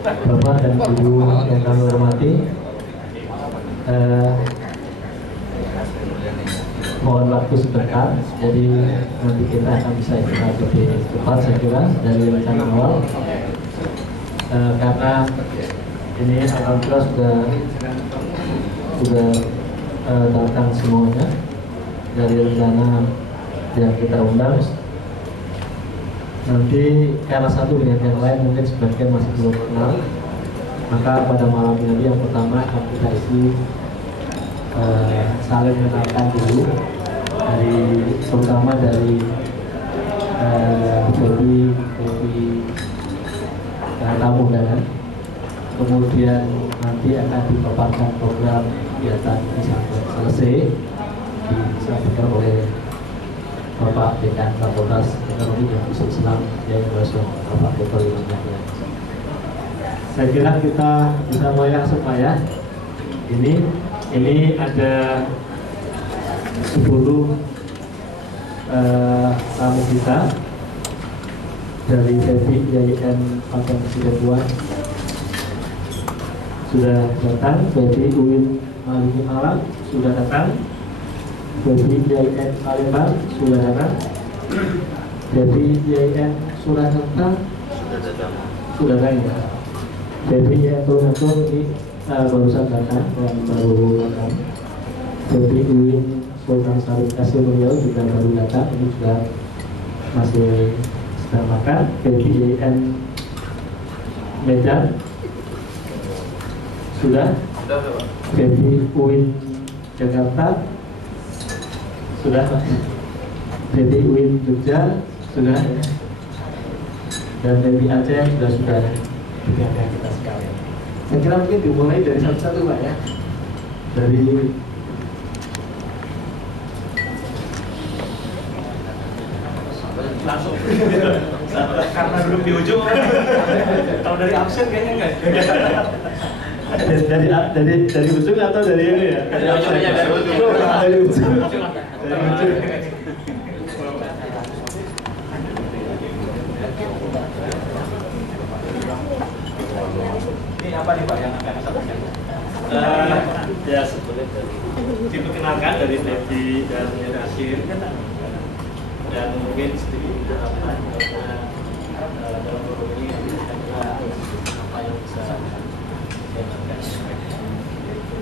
Bapak dan Ibu yang kami hormati, mohon waktu sebentar, jadi nanti kita akan bisa istirahat lebih cepat saya kira dari rencana awal, karena ini alhamdulillah sudah datang semuanya dari rencana yang kita undang. Nanti karena satu dengan yang lain mungkin sebagian masih belum kenal, maka pada malam ini yang pertama akan kita isi saling mengenalkan dulu, terutama dari Baby tamu undangan. Kemudian nanti akan dipaparkan program kegiatan ini sampai selesai, disampaikan oleh Bapak Dekan Fakultas Ekonomi dan Bisnis Islam yang Bapak Dr. Imam Yahya. Saya kira kita bisa mulai langsung Pak ya. Ini ada 10 tamu kita dari Baby IAIN Padang Sidatuan sudah datang. Baby UIN Maliki Malang sudah datang. Baby IAIN Palembang sudah datang. Baby IAIN Surakarta sudah datang ya. Baby IAIN Tulungagung ini barusan datang dan baru datang. Baby UIN Sultan Syarif Kasim Riau juga baru datang, ini juga masih sedang makan. Baby IAIN Medan sudah. Baby UIN Jakarta sudah. Baby UIN Jogja sudah ya. Dan Baby Aceh sudah dengan kita sekalian. Saya kira mungkin dimulai dari satu-satu Pak ya. Dari langsung karena duduk di ujung. Kalau dari absen kayaknya enggak. dari ujung atau dari ini ya? Dari ujung aja, dari ujung. Dari ujung. Ini apa nih Pak yang akan disampaikan? Ya sebetulnya Diperkenalkan dari Baby dan Yasir dan mungkin sedikit harapan dalam program ini apa yang bisa dilakukan.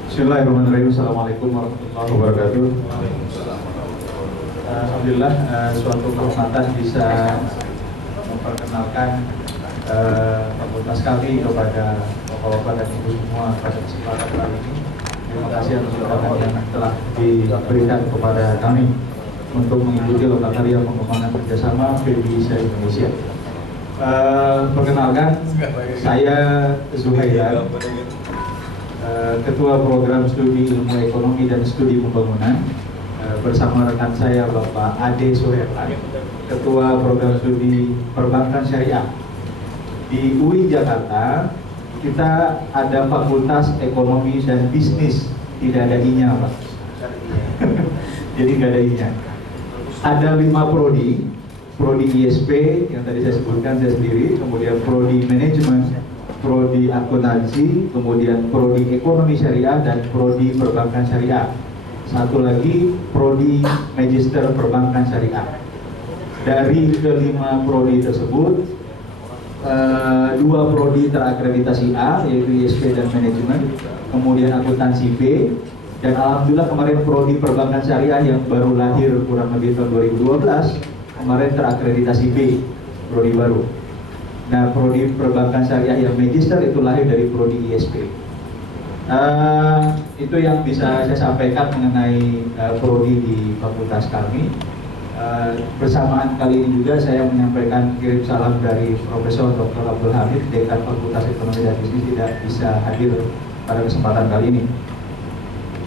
Bismillahirrahmanirrahim. Assalamualaikum warahmatullahi wabarakatuh. Alhamdulillah, suatu kehormatan bisa memperkenalkan fakultas kami kepada bapak-bapak dan ibu semua pada kesempatan kali ini. Terima kasih atas undangan yang telah diberikan kepada kami untuk mengikuti lomba karya pengembangan kerjasama Baby se-Indonesia. Perkenalkan, saya Zuhaira, Ketua Program Studi Ilmu Ekonomi dan Studi Pembangunan, bersama rekan saya Bapak Ade Soherlan, Ketua Program Studi Perbankan Syariah. Di UI Jakarta, kita ada Fakultas Ekonomi dan Bisnis, tidak ada I-nya Pak. Jadi nggak ada I-nya. Ada 5 prodi, prodi ISP yang tadi saya sebutkan saya sendiri, kemudian prodi manajemen, prodi akuntansi, kemudian prodi ekonomi syariah dan prodi perbankan syariah. Satu lagi prodi magister perbankan syariah. Dari kelima prodi tersebut, 2 prodi terakreditasi A, yaitu ISP dan manajemen, kemudian akuntansi B, dan alhamdulillah kemarin prodi perbankan syariah yang baru lahir kurang lebih tahun 2012 kemarin terakreditasi B, prodi baru. Nah, prodi perbankan syariah yang magister itu lahir dari prodi ISP. Itu yang bisa saya sampaikan mengenai prodi di fakultas kami. Bersamaan kali ini juga saya menyampaikan kirim salam dari Profesor Dr. Abdul Hamid, Dekan Fakultas Ekonomi dan Bisnis, tidak bisa hadir pada kesempatan kali ini.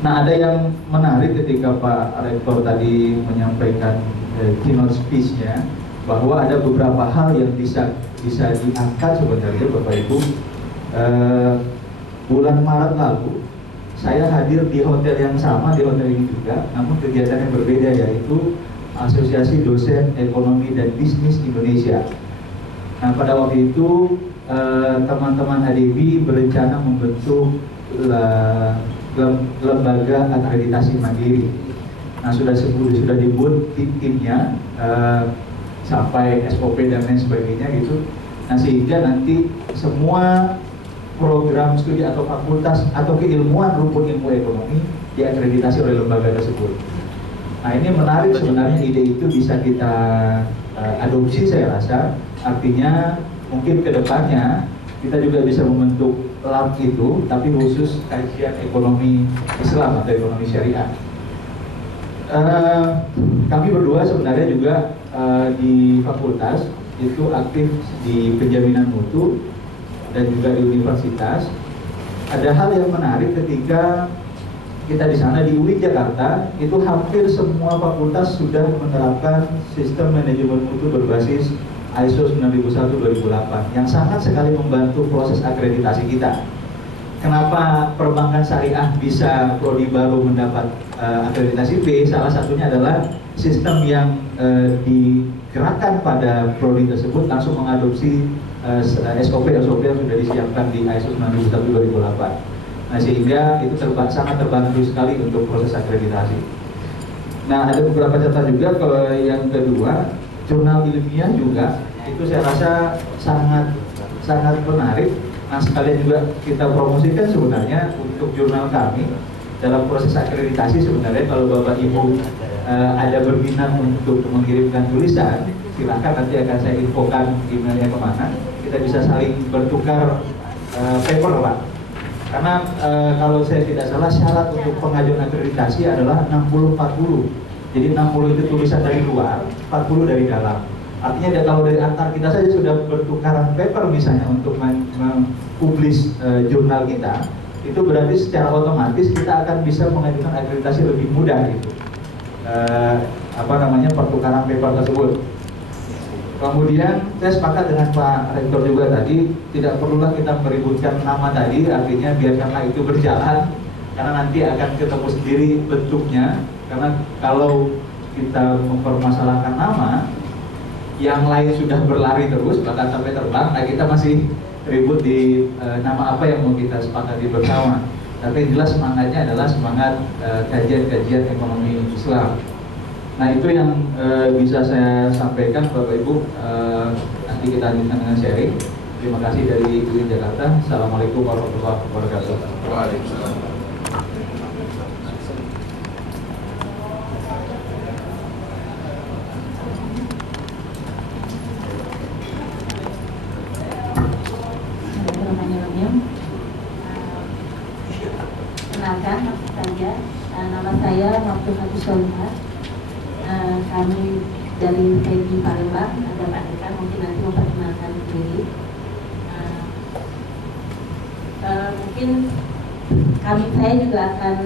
Nah, ada yang menarik ketika Pak Rektor tadi menyampaikan keynote speech-nya, bahwa ada beberapa hal yang bisa diangkat sebenarnya Bapak Ibu. Bulan Maret lalu saya hadir di hotel yang sama, di hotel ini juga, namun kegiatan yang berbeda, yaitu Asosiasi Dosen Ekonomi dan Bisnis Indonesia. Nah, pada waktu itu teman-teman ADB berencana membentuk lembaga akreditasi mandiri. Nah, sudah dibuat timnya sampai SOP dan lain sebagainya gitu. Nah, sehingga nanti semua program studi atau fakultas atau keilmuan rumpun ilmu ekonomi diakreditasi oleh lembaga tersebut. Nah, ini menarik sebenarnya, ide itu bisa kita adopsi saya rasa. Artinya mungkin ke depannya kita juga bisa membentuk lab itu, tapi khusus kajian ekonomi Islam atau ekonomi syariah. Kami berdua sebenarnya juga di fakultas itu aktif di penjaminan mutu dan juga di universitas. Ada hal yang menarik ketika kita di sana di UI Jakarta, itu hampir semua fakultas sudah menerapkan sistem manajemen mutu berbasis ISO 9001-2008 yang sangat sekali membantu proses akreditasi kita. Kenapa perbankan syariah bisa prodi baru mendapat akreditasi B? Salah satunya adalah sistem yang digerakkan pada prodi tersebut langsung mengadopsi SOP yang sudah disiapkan di ISO 9001-2008. Nah, sehingga itu sangat terbantu sekali untuk proses akreditasi. Nah, ada beberapa catatan juga. Kalau yang kedua, jurnal ilmiah juga itu saya rasa sangat menarik. Nah, sekalian juga kita promosikan sebenarnya untuk jurnal kami dalam proses akreditasi. Sebenarnya kalau Bapak Ibu ada berminat untuk mengirimkan tulisan, silakan, nanti akan saya infokan emailnya kemana. Kita bisa saling bertukar paper, Pak. Karena kalau saya tidak salah syarat untuk pengajuan akreditasi adalah 60-40. Jadi 60 itu tulisan dari luar, 40 dari dalam. Artinya kalau dari antar kita saja sudah bertukaran paper misalnya untuk mempublish jurnal kita, itu berarti secara otomatis kita akan bisa mengajukan akreditasi lebih mudah gitu. Pertukaran paper tersebut. Kemudian saya sepakat dengan Pak Rektor juga tadi, tidak perlulah kita meributkan nama tadi, artinya biarkanlah itu berjalan, karena nanti akan ketemu sendiri bentuknya. Karena kalau kita mempermasalahkan nama, yang lain sudah berlari terus, bahkan sampai terbang, nah kita masih ribut di nama apa yang mau kita sepakati bersama. Tapi jelas semangatnya adalah semangat kajian-kajian ekonomi Islam. Nah, itu yang bisa saya sampaikan Bapak Ibu. Nanti kita lanjutkan dengan sharing. Terima kasih dari UI Jakarta. Assalamualaikum warahmatullahi wabarakatuh. Waalaikumsalam. Kenalkan saya, nama saya Nafsu Solihah. Kami dari PEGI Palembang, ada Pak Dekan mungkin nanti memperkenalkan diri. Mungkin saya juga akan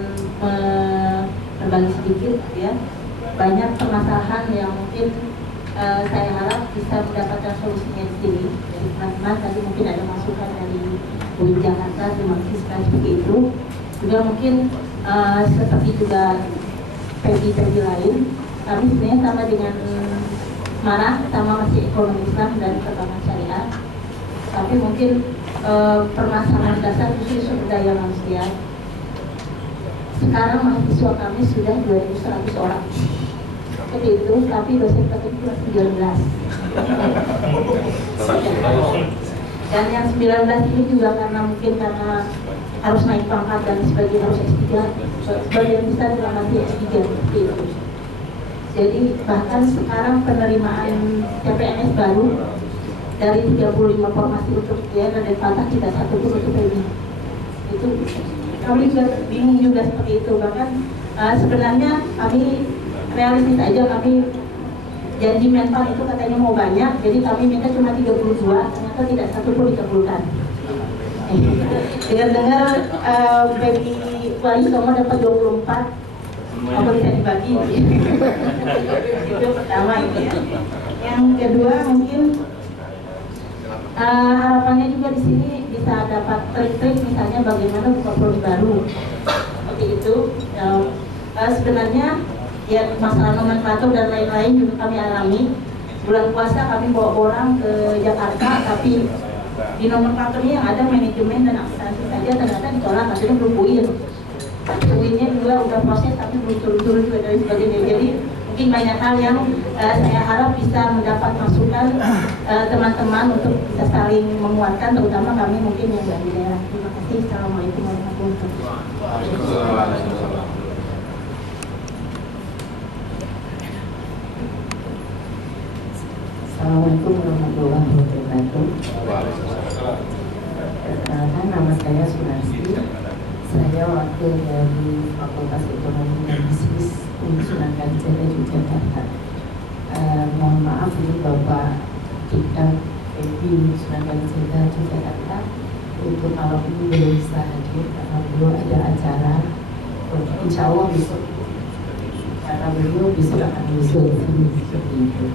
berbagi sedikit ya, banyak permasalahan yang mungkin saya harap bisa mendapatkan solusinya di sini. Jadi teman-teman tadi mungkin ada masukan dari UI Jakarta, terima kasih sekali seperti itu. Juga mungkin seperti juga PEGI lain, kami sebenarnya sama dengan sama masih ekonomi Islam dan perbankan syariah, tapi mungkin permasalahan dasar khusus sumber daya manusia. Sekarang mahasiswa kami sudah 2.100 orang, seperti itu, tapi dosen tetap cuma 19. Dan yang 19 ini juga karena harus naik pangkat dan sebagainya, harus S3, sebagian besar juga masih S3 seperti itu. Jadi bahkan sekarang penerimaan CPNS baru dari 35 formasi untuk dan patah tidak satu pun untuk PEGI. Itu kami juga bingung juga seperti itu. Bahkan sebenarnya kami realistis aja, kami janji mental itu katanya mau banyak, jadi kami minta cuma 32, ternyata tidak satu pun dikabulkan. Dengar-dengar PEGI Wali Songo dapat 24, apa bisa dibagi? Itu pertama ini ya. Yang kedua mungkin harapannya juga di sini bisa dapat trik-trik, misalnya bagaimana buka prodi baru seperti itu. Sebenarnya ya masalah nomenklatur dan lain-lain juga kami alami. bulan puasa kami bawa orang ke Jakarta, tapi di nomenklaturnya yang ada manajemen dan akuntansi saja, ternyata ditolak, akhirnya belum UIN. Tapi UIN-nya juga udah proses tapi belum turun-turun juga dan sebagainya. Jadi mungkin banyak hal yang saya harap bisa mendapat masukan teman-teman untuk bisa saling menguatkan, terutama kami mungkin yang dari daerah. Terima kasih. Assalamualaikum warahmatullahi wabarakatuh. Assalamualaikum warahmatullahi wabarakatuh. Perkenalkan, nama saya Sunarsi. Saya wakil dari Fakultas Ekonomi dan Bisnis Universitas Kalijaga Yogyakarta. Mohon maaf ini Bapak Dikda FEBI Universitas Kalijaga Yogyakarta untuk malam ini belum bisa hadir karena beliau ada acara. Insya Allah besok karena beliau besok akan menyusul seperti itu.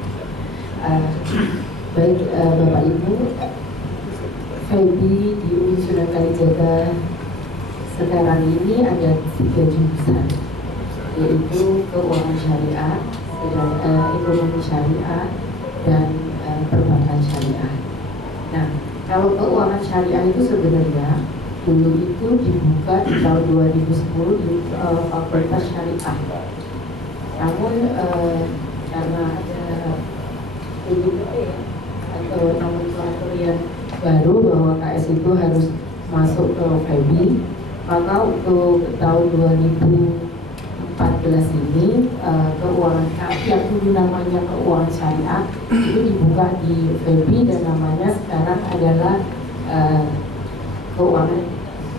Baik Bapak Ibu, FEBI di Universitas Kalijaga sekarang ini ada 3 jurusan, yaitu keuangan syariah, ekonomi syariah, dan perbankan syariah. Nah, kalau keuangan syariah itu sebenarnya dulu itu dibuka di tahun 2010 di Fakultas Syariah. Namun karena ada atau nomenklatur yang baru bahwa KS itu harus masuk ke FEBI, maka untuk tahun 2014 ini keuangan yang dulu namanya keuangan syariah itu dibuka di FEBI dan namanya sekarang adalah keuangan,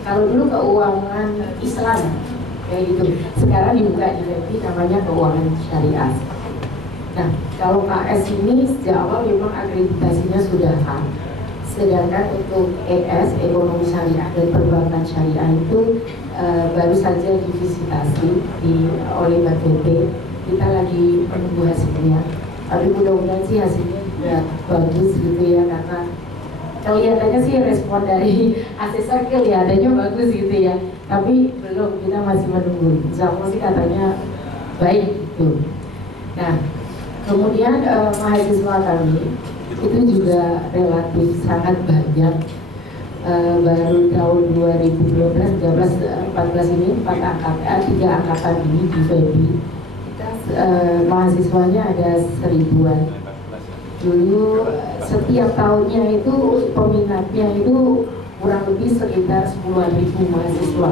kalau dulu keuangan Islam kayak gitu, sekarang dibuka di FEBI namanya keuangan syariah. Nah, kalau KS ini sejak awal memang akreditasinya sudah A, sedangkan untuk ES, ekonomi syariah dan perbankan syariah itu baru saja divisitasi oleh BPT. Kita lagi menunggu hasilnya, tapi mudah-mudahan sih hasilnya juga bagus gitu ya, karena kelihatannya sih respon dari asesor kelihatannya bagus gitu ya, tapi belum, kita masih menunggu. Insya Allah sih katanya baik gitu. Nah, kemudian mahasiswa kami itu juga relatif sangat banyak. Baru tahun 2012, 13, 14 ini 3 angkatan ini di FEBI kita mahasiswanya ada 1000-an. Dulu setiap tahunnya itu peminatnya itu kurang lebih sekitar 10.000 mahasiswa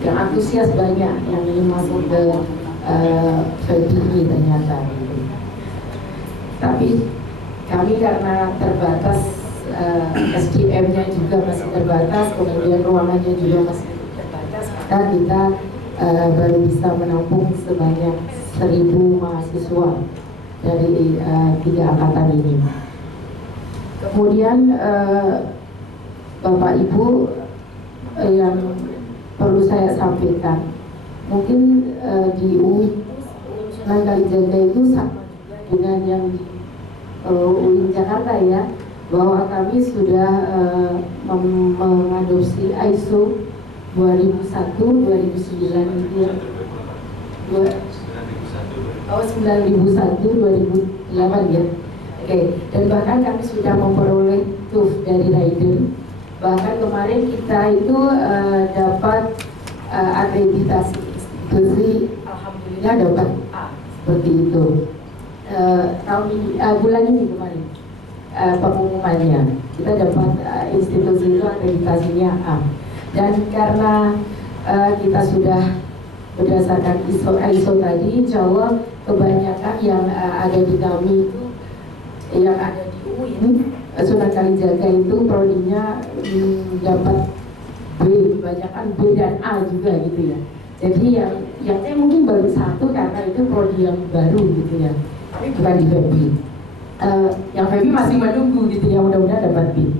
yang antusias, banyak yang ingin masuk ke FEBI ini ternyata. Tapi kami karena terbatas, SDM-nya juga masih terbatas, kemudian ruangannya juga masih terbatas, maka kita baru bisa menampung sebanyak 1000 mahasiswa dari 3 angkatan ini. Kemudian Bapak Ibu, yang perlu saya sampaikan, mungkin di UI Kalijaga itu sama dengan yang di UIN Jakarta ya, bahwa kami sudah mengadopsi ISO 2001, 2009 gitu ya, 9001, 2008 ya. Oke, dan bahkan kami sudah memperoleh TUF dari Raiden. Bahkan kemarin kita itu dapat akreditasi institusi, alhamdulillah dapat A, seperti itu. Tahun ini, bulan ini kemarin pengumumannya kita dapat institusi itu akreditasinya A, dan karena kita sudah berdasarkan ISO tadi, insya Allah kebanyakan yang ada di kami itu, yang ada di UIN Sunan Kalijaga itu prodinya dapat B, kebanyakan B dan A juga gitu ya. Jadi yang saya mungkin baru 1 karena itu prodi yang baru gitu ya, tapi bukan di FEBI. Yang FEBI masih menunggu gitu ya, mudah-mudahan dapat B.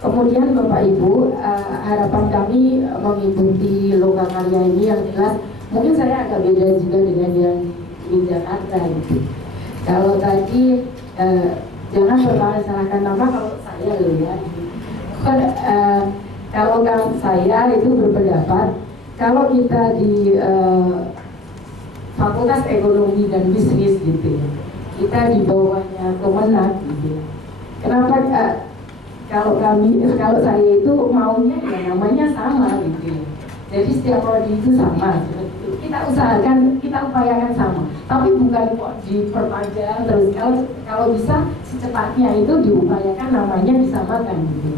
Kemudian Bapak Ibu, harapan kami mengikuti Loka Karya ini yang jelas mungkin saya agak beda juga dengan yang di Jakarta gitu. Kalau tadi jangan salahkan nama kalau saya loh ya. Kalau saya itu berpendapat kalau kita di Fakultas Ekonomi dan Bisnis gitu ya, kita di bawahnya Kemenak gitu. Kenapa kalau saya itu maunya ya namanya sama gitu. Jadi setiap prodi itu sama. Kita usahakan, kita upayakan sama. Tapi bukan kok diperpanjang terus. Kalau bisa secepatnya itu diupayakan namanya disamakan gitu.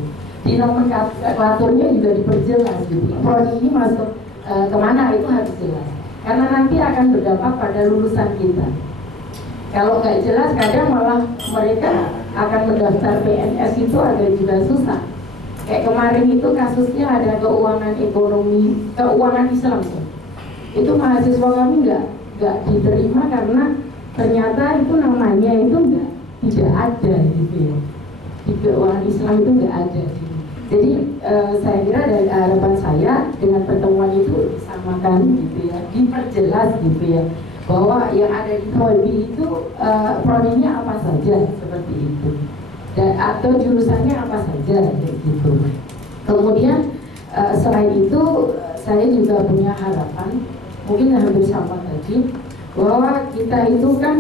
Di nomenklaturnya juga diperjelas gitu. Prodi ini masuk kemana itu harus jelas. Karena nanti akan berdampak pada lulusan kita. Kalau nggak jelas, kadang malah mereka akan mendaftar PNS itu agak juga susah. Kayak kemarin itu kasusnya ada keuangan Islam. Itu mahasiswa kami nggak diterima karena ternyata itu namanya itu tidak ada gitu ya. Di keuangan Islam itu nggak ada. Jadi saya kira dari harapan saya dengan pertemuan itu disamakan gitu ya, diperjelas gitu ya, bahwa yang ada di FEBI itu prodinya apa saja seperti itu, dan atau jurusannya apa saja gitu. Kemudian selain itu saya juga punya harapan, mungkin hampir sama tadi, bahwa kita itu kan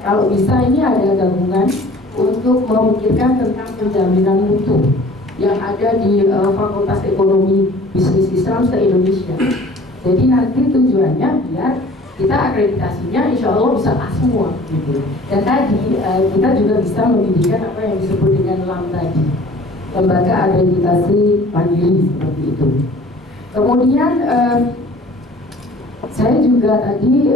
kalau bisa ini ada gabungan untuk memikirkan tentang penjaminan mutu yang ada di Fakultas Ekonomi Bisnis Islam se-Indonesia. Jadi nanti tujuannya biar kita akreditasinya insya Allah bisa A semua gitu. Dan tadi kita juga bisa mendirikan apa yang disebut dengan LAM tadi, Lembaga Akreditasi Mandiri seperti itu. Kemudian saya juga tadi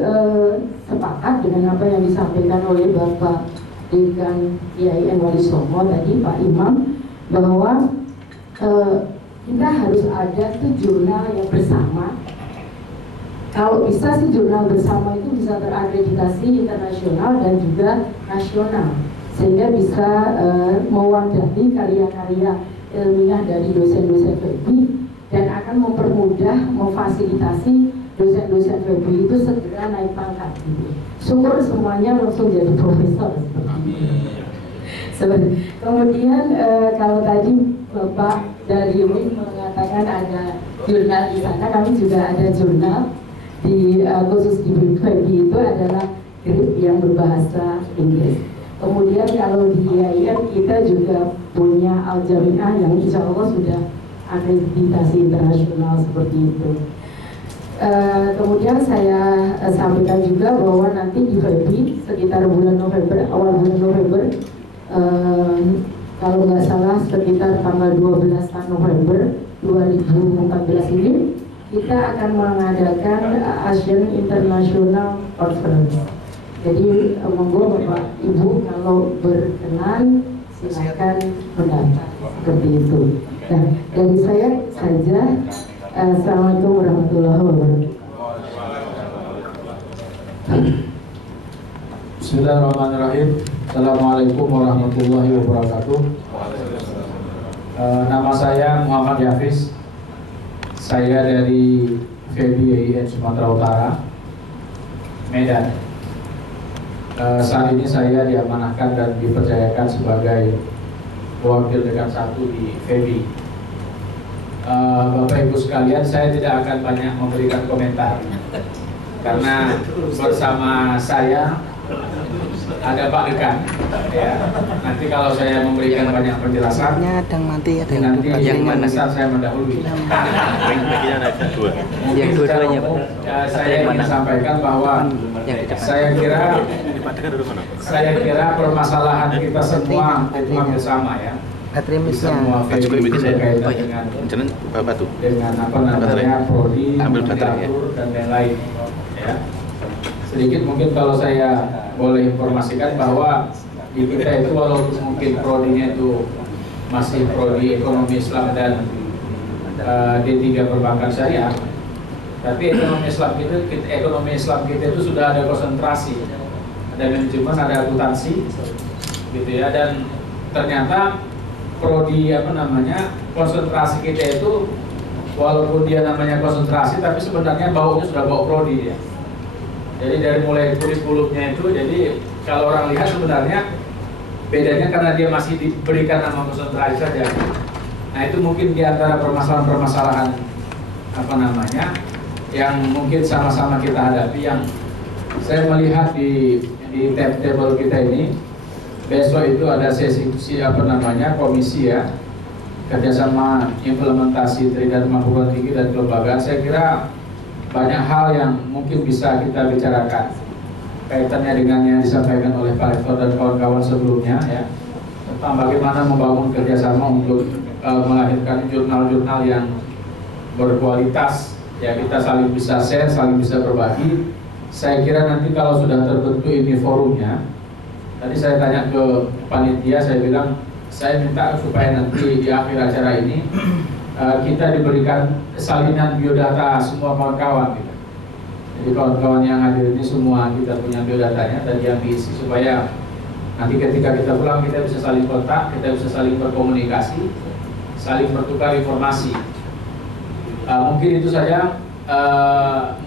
sepakat dengan apa yang disampaikan oleh Bapak Dekan IAIN Wali Songo tadi, Pak Imam, bahwa kita harus ada tuh jurnal yang bersama. Kalau bisa sih jurnal bersama itu bisa terakreditasi internasional dan juga nasional, sehingga bisa mewadahi karya-karya ilmiah dari dosen-dosen FEBI dan akan mempermudah, memfasilitasi dosen-dosen FEBI itu segera naik pangkat gitu. Syukur semuanya langsung jadi profesor seperti itu. Kemudian kalau tadi Bapak dari UIN mengatakan ada jurnal di sana, kami juga ada jurnal di khusus di FEBI itu adalah grip yang berbahasa Inggris. Kemudian kalau di IAIN kita juga punya Al-Jami'ah yang insya Allah sudah akreditasi internasional seperti itu. Kemudian saya sampaikan juga bahwa nanti di FEBI sekitar bulan November, awal bulan November, kalau nggak salah sekitar tanggal 12 November 2014 ini kita akan mengadakan Asian International Conference. Jadi monggo Bapak Ibu kalau berkenan silakan mendaftar seperti itu. Nah, dari saya saja. Assalamualaikum warahmatullahi wabarakatuh. Bismillahirrahmanirrahim. Assalamualaikum warahmatullahi wabarakatuh. Nama saya Muhammad Yafiz. Saya dari FEBI IAIN Sumatera Utara, Medan. Saat ini saya diamanahkan dan dipercayakan sebagai wakil dekan 1 di FEBI. Bapak Ibu sekalian, saya tidak akan banyak memberikan komentar karena bersama saya ada Pak Dekan ya. Nanti kalau saya memberikan banyak penjelasan nanti yang mana saya mendahului. Mungkin saya ingin sampaikan bahwa saya kira permasalahan kita semua itu hampir sama ya. Semua berkaitan dengan apa namanya prodi, nomenklatur dan lain-lain ya. Sedikit mungkin kalau saya boleh informasikan bahwa di kita itu walaupun mungkin prodinya itu masih prodi ekonomi Islam dan D3 perbankan syariah, tapi ekonomi Islam kita itu sudah ada konsentrasi, ada manajemen, ada akuntansi gitu ya, dan ternyata prodi konsentrasi kita itu walaupun dia namanya konsentrasi tapi sebenarnya baunya sudah bau prodi ya. Jadi dari mulai kurikulumnya itu, jadi kalau orang lihat sebenarnya bedanya karena dia masih diberikan nama konsentrasi saja. Nah itu mungkin diantara permasalahan-permasalahan yang mungkin sama-sama kita hadapi, yang saya melihat di di timetable kita ini besok itu ada sesi komisi ya, kerjasama implementasi Tridharma perguruan tinggi dan kelembagaan. Saya kira banyak hal yang mungkin bisa kita bicarakan kaitannya dengan yang disampaikan oleh Pak Rektor dan kawan-kawan sebelumnya ya, tentang bagaimana membangun kerjasama untuk melahirkan jurnal-jurnal yang berkualitas ya, kita saling bisa share, saling bisa berbagi. Saya kira nanti kalau sudah terbentuk ini forumnya, tadi saya tanya ke panitia, saya bilang saya minta supaya nanti di akhir acara ini kita diberikan salinan biodata semua kawan-kawan gitu. Jadi kawan-kawan yang hadir ini semua kita punya biodatanya dan yang diisi, supaya nanti ketika kita pulang kita bisa saling kontak, kita bisa saling berkomunikasi, saling bertukar informasi. Mungkin itu saja.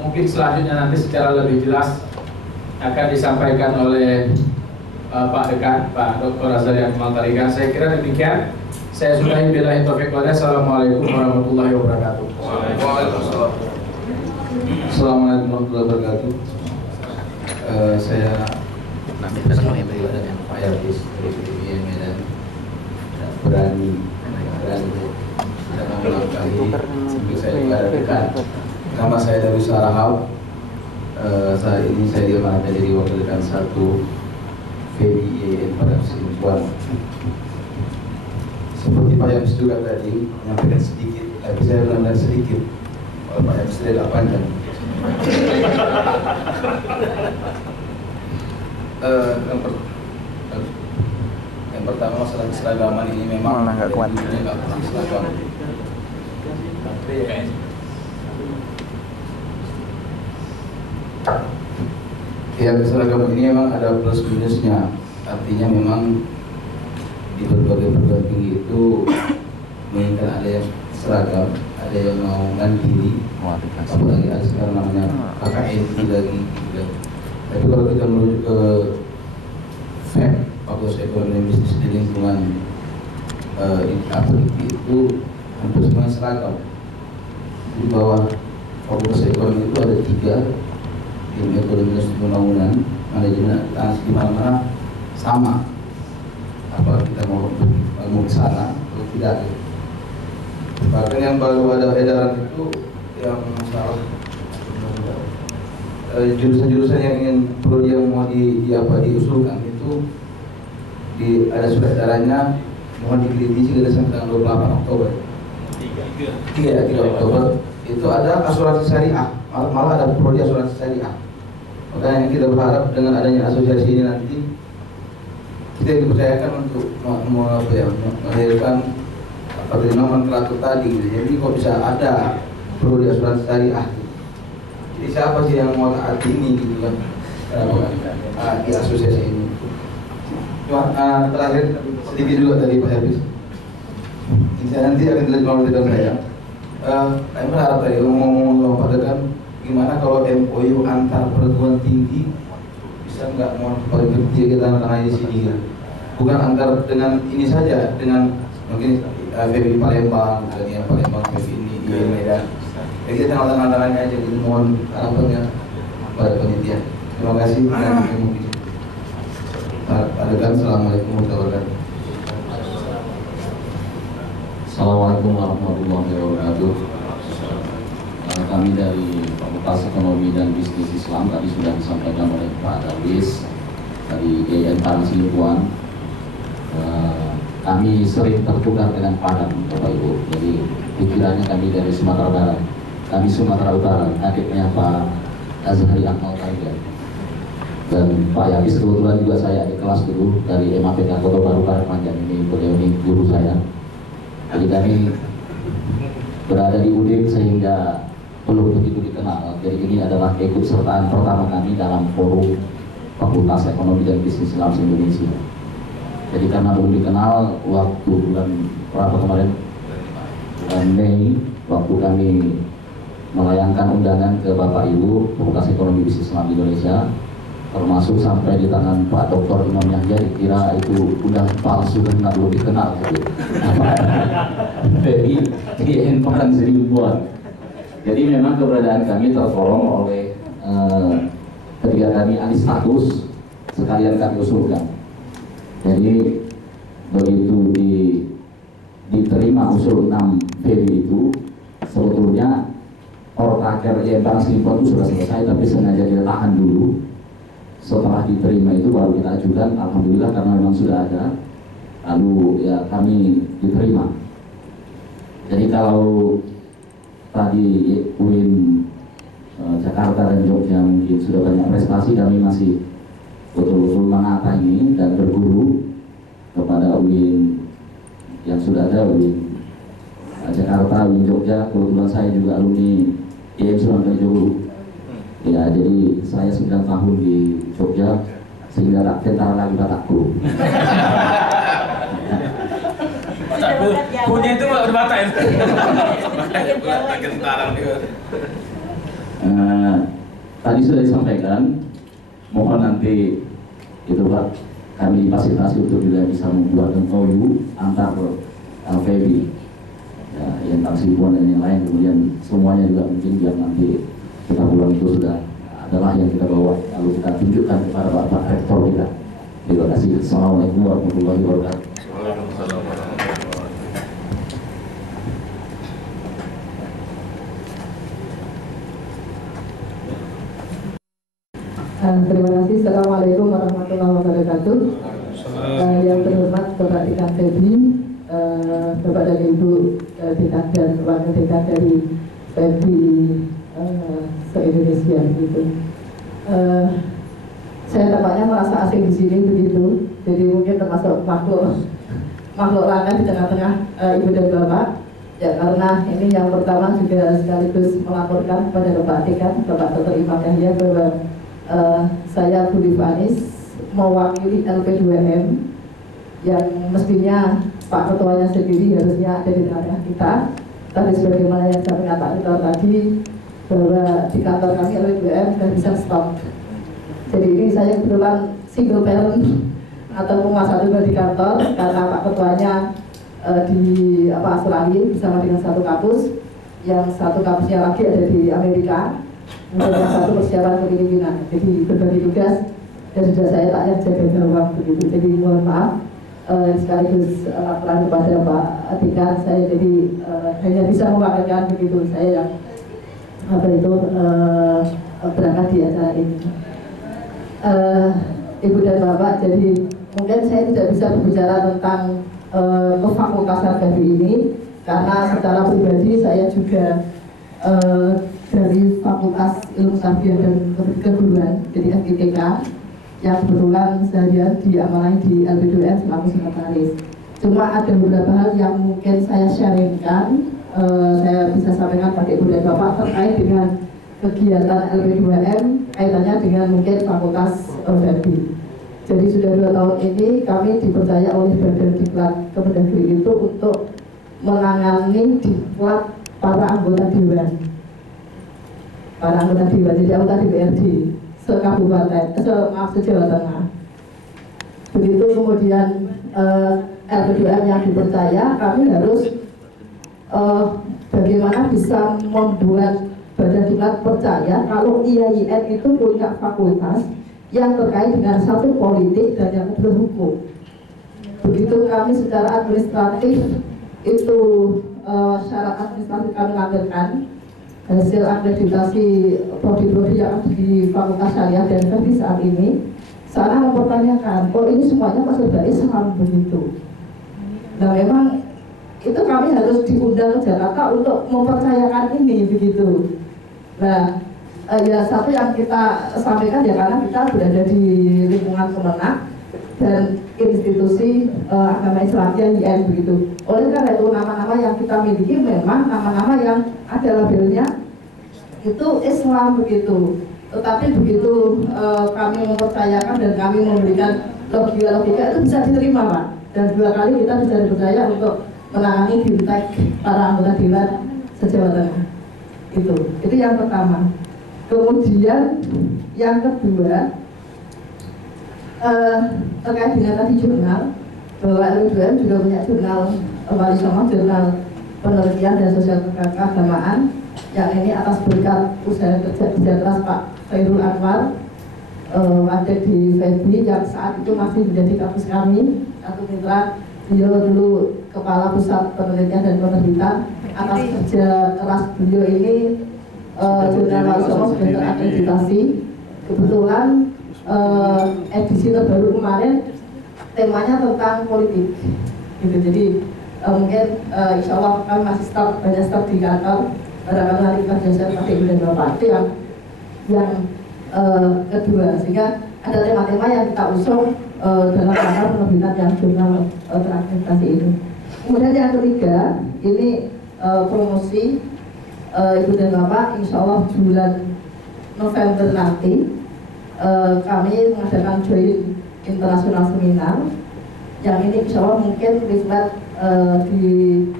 Mungkin selanjutnya nanti secara lebih jelas akan disampaikan oleh Pak Dekan, Pak Dr. Azhari Akmal Tarigan. Saya kira demikian. Saya sudahi billahi taufiq wal hidayah. Assalamualaikum warahmatullahi wabarakatuh. Waalaikumsalam. Assalamualaikum warahmatullahi wabarakatuh. Saya Pak Yafis dari PDIP Medan berani dalam melangkahi sebelum saya juga dekat. Nama saya Darus Sarahab. Saat ini saya diamanahkan jadi wakil dekan 1 PDIP pada musim perempuan. Seperti Pak Yafis juga tadi menyampaikan sedikit, tapi saya benar-benar sedikit. Kalau Pak Yafis tidak panjang. Yang pertama masalah keseragaman ini memang nggak pernah seragam. Ya, keseragaman ini memang ada plus minusnya. Artinya memang di berbagai perguruan tinggi itu menginginkan ada yang seragam, ada yang mau mandiri, apalagi ada sekarang namanya KKN lagi gitu. Tapi kalau kita merujuk ke FEB, Fakultas Ekonomi Bisnis di lingkungan itu hampir semuanya seragam. Di bawah Fakultas Ekonomi itu ada 3, ilmu ekonomi dan pembangunan, manajemen akuntansi, di mana-mana sama. Apa kita mau ke sana atau tidak? Bahkan yang baru ada edaran itu yang masalah jurusan-jurusan yang ingin prodi yang mau diusulkan itu ada surat edarannya, mohon dikritisi sampai tanggal 28 Oktober. 3 Oktober itu ada asuransi syariah, malah ada prodi asuransi syariah. Makanya kita berharap dengan adanya asosiasi ini nanti kita dipercayakan untuk melahirkan nomenklatur tadi gitu. Jadi kok bisa ada prodi asuransi syariah gitu. Jadi siapa sih yang mau taat ini gitu kan di asosiasi ini. Cuma terakhir sedikit juga tadi Pak Habis, nanti akan dilanjutkan oleh saya. Kami berharap tadi ngomong pada kan gimana kalau MOU antar perguruan tinggi bisa nggak mau paling kecil kita tanah di sini kan? Bukan antar dengan ini saja, dengan mungkin PBI Palembang, misalnya Palembang PBI ini di Medan. Jadi kita tangan-tangannya aja gitu, mohon harapannya pada panitia. Terima kasih. Assalamualaikum warahmatullahi wabarakatuh. Assalamualaikum warahmatullahi wabarakatuh. Kami dari Fakultas Ekonomi dan Bisnis Islam tadi sudah disampaikan oleh Pak Darwis dari GIN Farmasi Lingkungan. Kami sering tertukar dengan Padang, Bapak Ibu. Jadi pikirannya kami dari Sumatera Barat, kami Sumatera Utara, adiknya Pak Azhari Akmal Tarigan. Dan Pak Yafis kebetulan juga saya di kelas dulu dari MAPK Kota Baru Karangpanjang, ini beliau ini guru saya. Jadi kami berada di UDIK sehingga belum begitu dikenal. Jadi ini adalah keikutsertaan pertama kami dalam forum Fakultas Ekonomi dan Bisnis Islam Indonesia. Jadi karena belum dikenal, waktu bulan berapa kemarin, bulan Mei, waktu kami melayangkan undangan ke Bapak Ibu Fakultas Ekonomi Bisnis Islam Indonesia, termasuk sampai di tangan Pak Dr. Imam Yahya, dikira itu udah palsu dan nggak belum dikenal gitu. Jadi GIN Farmasi Lingkungan. Jadi memang keberadaan kami tertolong oleh ketika kami alih status sekalian kami usulkan. Jadi begitu diterima usul 6 Februari itu, sebetulnya ortaker Translipo itu sudah selesai, tapi sengaja kita tahan dulu. Setelah diterima itu baru kita ajukan, alhamdulillah karena memang sudah ada, lalu ya kami diterima. Jadi kalau tadi UIN Jakarta dan Jogja mungkin sudah banyak prestasi, kami masih betul-betul menata ini dan berguru kepada UIN yang sudah ada, UIN Jakarta, UIN Jogja. Kebetulan saya juga alumni IAIN Sunan Kalijogo. Ya, jadi saya 9 tahun di Jogja, sehingga tak kental lagi Batakku. Batakku, punya itu udah Batak itu. Tadi sudah disampaikan, mohon nanti itu Pak, kami fasilitasi untuk juga bisa membuat MOU antar LVB, ya, yang Translipo dan yang lain, kemudian semuanya juga mungkin biar nanti kita pulang itu sudah adalah yang kita bawa, lalu kita tunjukkan kepada Bapak Rektor kita. Terima kasih. Assalamualaikum warahmatullahi wabarakatuh. Terima kasih. Assalamualaikum warahmatullahi wabarakatuh. Yang terhormat Bapak Dekan Febri, Bapak dan Ibu Dekan dan Wakil Dekan dari Febri se-Indonesia gitu. Saya tampaknya merasa asing di sini begitu. Jadi mungkin termasuk makhluk langka di tengah-tengah Ibu dan Bapak. Ya, karena ini yang pertama juga sekaligus melaporkan kepada Bapak Dekan, Bapak Dr. Imam Yahya, bahwa saya Budi Fanis mewakili LP2M yang mestinya Pak Ketuanya sendiri harusnya ada di tengah kita. Tadi sebagaimana yang saya katakan tadi, bahwa di kantor kami LP2M dan bisa stop. Jadi ini saya kebetulan single parent atau penguasa tunggal di kantor karena Pak Ketuanya di Australia bersama dengan satu kampus, yang satu kampusnya lagi ada di Amerika, kemudian yang satu persiapan ke Filipina. Jadi berbagi tugas dan sudah saya tak yang jaga gawang begitu. Jadi mohon maaf sekaligus laporan kepada Pak Dekan, saya jadi hanya bisa mewakilkan begitu, saya yang berangkat di acara ini. Ibu dan Bapak, jadi mungkin saya tidak bisa berbicara tentang kefakultasan Febri ini karena secara pribadi saya juga dari Fakultas Ilmu Tarbiyah dan Keguruan, jadi FITK, yang kebetulan seharian diamanai di LP2M selaku sekretaris. Cuma ada beberapa hal yang mungkin saya sharingkan, saya bisa sampaikan pada Ibu dan Bapak terkait dengan kegiatan LP2M kaitannya dengan mungkin Fakultas Febri. Jadi sudah 2 tahun ini kami dipercaya oleh Badan Diklat Kemendagri itu untuk menangani diklat para anggota dewan. Jadi anggota DPRD se-Kabupaten, se-Jawa Tengah. Begitu kemudian LP2M yang dipercaya, kami harus bagaimana bisa membuat Badan Diklat percaya kalau IAIN itu punya fakultas yang terkait dengan satu politik dan yang kedua hukum. Begitu kami secara administratif itu syarat administratif kami lakukan hasil akreditasi prodi-prodi yang ada di Fakultas Syariah dan Febri saat ini, sana mempertanyakan, oh ini semuanya masuk dari Islam begitu. Nah memang itu kami harus diundang ke Jakarta untuk mempercayakan ini begitu. Nah ya satu yang kita sampaikan ya karena kita berada di lingkungan Kemenak dan institusi agama Islamiyah IAIN begitu. Oleh karena itu nama-nama yang kita miliki memang nama-nama yang ada labelnya itu Islam begitu. Tetapi begitu kami mempercayakan dan kami memberikan logika-logika itu bisa diterima Pak. Dan 2 kali kita bisa dipercaya untuk menangani bimtek para anggota dewan se-Jawa Tengah. Itu yang pertama. Kemudian yang kedua terkait dengan tadi jurnal, bahwa LP2M juga punya jurnal Wali Songo, jurnal penelitian dan sosial keagamaan, yang ini atas berkat usaha kerja keras Pak Khairul Anwar ada di FEBI yang saat itu masih menjadi kampus kami, satu mitra. Beliau dulu Kepala Pusat Penelitian dan Penerbitan. Atas kerja keras beliau ini Jurnal Nasional sudah terakreditasi. Kebetulan edisi terbaru kemarin temanya tentang politik gitu. Jadi mungkin insya Allah kami masih banyak stok di kantor. Barangkali nanti kita jelasin pakai Ibu dan Bapak. Itu yang kedua, sehingga ada tema-tema yang kita usung dalam rangka penerbitan yang jurnal terakreditasi ini. Kemudian yang ketiga, ini promosi Ibu dan Bapak, insya Allah bulan November nanti kami mengadakan joint internasional seminar yang ini insya Allah mungkin reflect di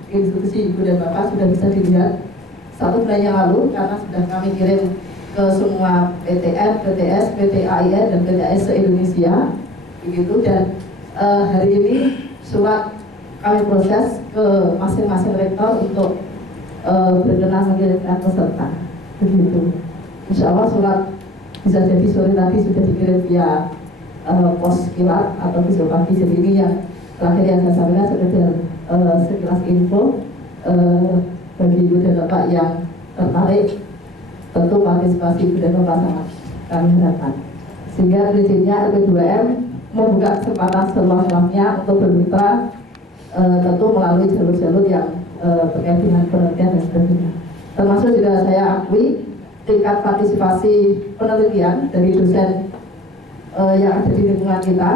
institusi Ibu dan Bapak sudah bisa dilihat 1 bulan yang lalu, karena sudah kami kirim ke semua PTN, PTS, PTAIN dan PTAS se-Indonesia begitu. Dan hari ini surat kami proses ke masing-masing rektor untuk berkenan mengirimkan peserta begitu. Insya Allah surat bisa jadi sore tadi sudah dikirim via pos kilat atau besok pagi. Jadi ini yang terakhir yang saya sampaikan sekedar sekilas info bagi Ibu dan Bapak yang tertarik. Tentu partisipasi Ibu dan Bapak sangat kami harapkan, sehingga prinsipnya LP2M membuka kesempatan seluas-luasnya untuk bermitra, tentu melalui jalur-jalur yang terkait dengan penelitian dan sebagainya. Termasuk juga saya akui tingkat partisipasi penelitian dari dosen yang ada di lingkungan kita,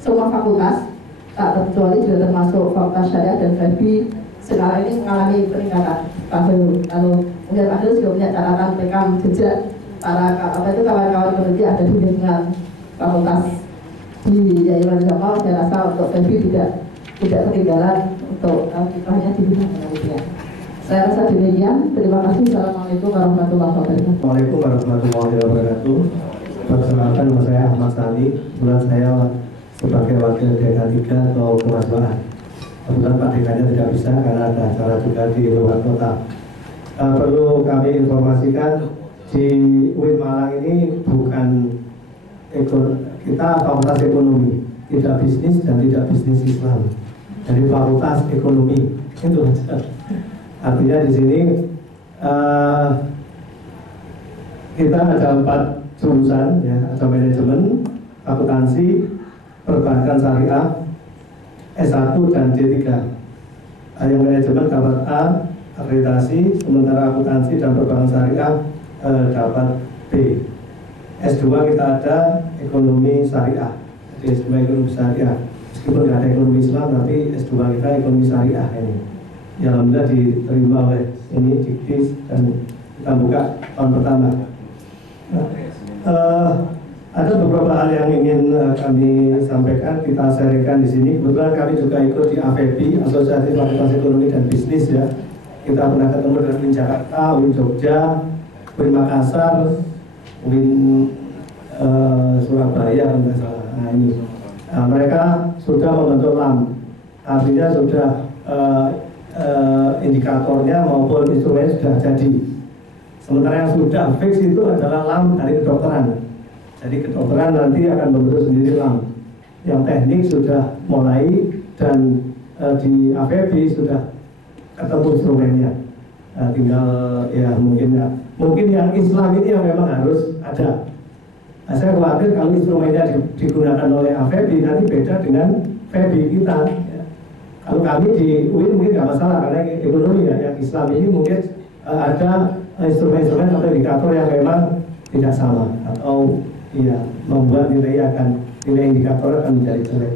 semua fakultas tak terkecuali juga termasuk Fakultas Syariah dan FEBI sekarang ini mengalami peningkatan. Kalau mungkin Pak Heru juga punya catatan rekam jejak para kawan-kawan peneliti ada di lingkungan fakultas di Yayasan Jamal. Saya rasa untuk FEBI tidak ketinggalan untuk kiprahnya di bidang penelitian. Saya rasa demikian. Terima kasih. Assalamualaikum warahmatullahi wabarakatuh. Assalamualaikum warahmatullahi wabarakatuh. Perkenalkan, nama saya Ahmad Sani. Kebetulan saya sebagai wakil Dekan 3 atau kemahasiswaan. Kebetulan Pak Dekannya tidak bisa karena ada acara juga di luar kota. Perlu kami informasikan di UIN Malang ini bukan kita fakultas ekonomi, tidak bisnis dan tidak bisnis Islam. Jadi fakultas ekonomi itu aja. Artinya di sini kita ada 4 jurusan, ya, ada manajemen, akuntansi, perbankan syariah, S1 dan D3. Yang manajemen dapat A, akreditasi, sementara akuntansi dan perbankan syariah dapat B. S2 kita ada ekonomi syariah, jadi S2 ekonomi syariah. Meskipun tidak ada ekonomi Islam, tapi S2 kita ekonomi syariah ini. Ya, alhamdulillah diterima oleh ini Diktis dan kita buka tahun pertama. Ada beberapa hal yang ingin kami sampaikan, kita sharingkan di sini. Kebetulan kami juga ikut di AFEBI, Asosiasi Fakultas Ekonomi dan Bisnis, ya. Kita pernah ketemu dengan UIN Jakarta, UIN Jogja, UIN Makassar, UIN Surabaya, enggak salah. Nah, ini mereka sudah membentuk LAM, artinya sudah indikatornya maupun instrumen sudah jadi. Sementara yang sudah fix itu adalah LAM dari kedokteran. Jadi kedokteran nanti akan membentuk sendiri LAM. Yang teknik sudah mulai dan di AFEBI sudah ketemu instrumennya. Tinggal ya mungkin yang Islam ini yang memang harus ada. Nah, saya khawatir kalau instrumennya digunakan oleh AFEBI nanti beda dengan FEBI kita. Ya. Kalau kami di UIN mungkin nggak masalah karena ekonomi ya, yang Islam ini mungkin ada instrumen-instrumen atau indikator yang memang tidak sama atau ya membuat nilai indikator akan menjadi jelek.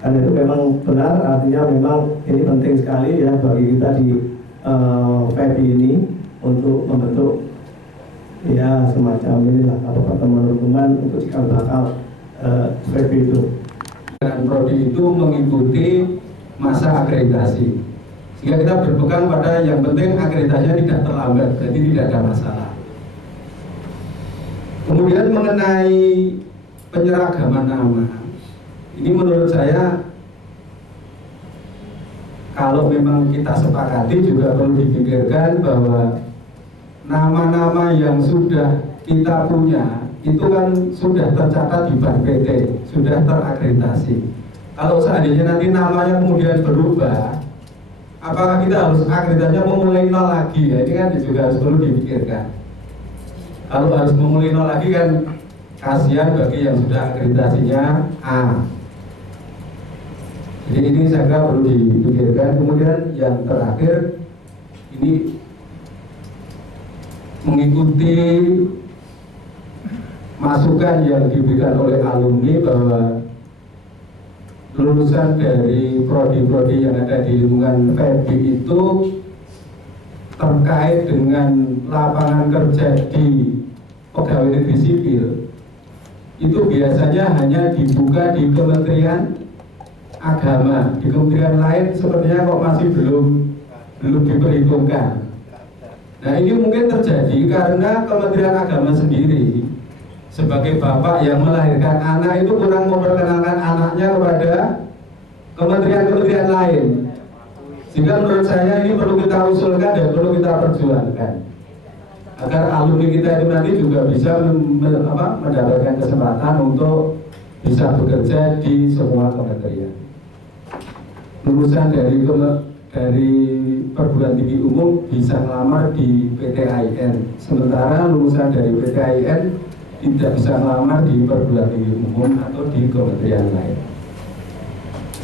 Karena itu memang benar, artinya memang ini penting sekali ya bagi kita di FEBI ini untuk membentuk ya semacam inilah apa pertemuan untuk cikal bakal FEBI itu. Dan prodi itu mengikuti masa akreditasi, sehingga kita berpegang pada yang penting akreditasinya tidak terlambat, jadi tidak ada masalah. Kemudian mengenai penyeragaman nama, ini menurut saya kalau memang kita sepakati juga perlu dipikirkan bahwa nama-nama yang sudah kita punya itu kan sudah tercatat di bank PT, sudah terakreditasi. Kalau seandainya nanti namanya kemudian berubah, apakah kita harus akreditasinya memulai nol lagi? Ya, ini kan juga harus perlu dipikirkan. Kalau harus memulai nol lagi kan kasihan bagi yang sudah akreditasinya A. Jadi ini saya kira perlu dipikirkan. Kemudian yang terakhir, ini mengikuti masukan yang diberikan oleh alumni bahwa lulusan dari prodi-prodi yang ada di lingkungan FEBI itu terkait dengan lapangan kerja di pegawai negeri sipil itu biasanya hanya dibuka di Kementerian Agama. Di kementerian lain sepertinya kok masih belum diperhitungkan. Nah, ini mungkin terjadi karena Kementerian Agama sendiri sebagai bapak yang melahirkan anak itu kurang memperkenalkan anaknya kepada kementerian-kementerian lain. Sehingga menurut saya ini perlu kita usulkan dan perlu kita perjuangkan agar alumni kita itu nanti juga bisa mendapatkan kesempatan untuk bisa bekerja di semua kementerian. Lulusan dari perguruan tinggi umum bisa melamar di PTIN, sementara lulusan dari PTIN tidak bisa melamar di perguruan tinggi umum atau di kementerian lain.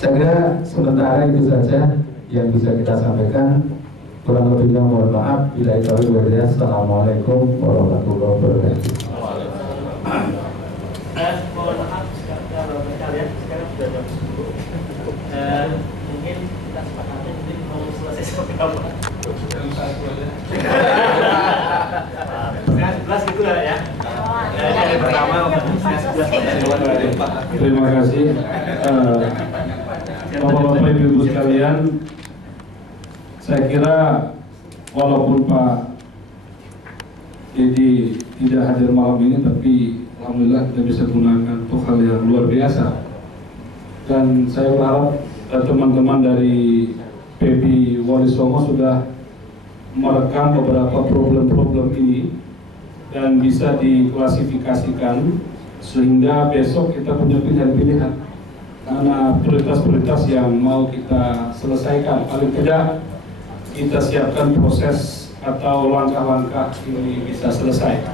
Saya kira sementara itu saja yang bisa kita sampaikan. Kurang lebihnya mohon maaf. Bila itu Assalamualaikum warahmatullahi wabarakatuh. Mohon maaf sekalian, sekarang sudah jam 10. Mungkin kita sepakati mungkin mau selesai sampai kapan? Setengah 11 gitu lah ya. Yang pertama terima kasih Bapak-bapak Ibu sekalian. Saya kira walaupun Pak Dedi tidak hadir malam ini, tapi alhamdulillah kita bisa gunakan untuk hal yang luar biasa. Dan saya berharap teman-teman dari PB Wali Songo sudah merekam beberapa problem-problem ini dan bisa diklasifikasikan sehingga besok kita punya pilihan-pilihan karena prioritas-prioritas yang mau kita selesaikan. Paling tidak kita siapkan proses atau langkah-langkah ini bisa selesai.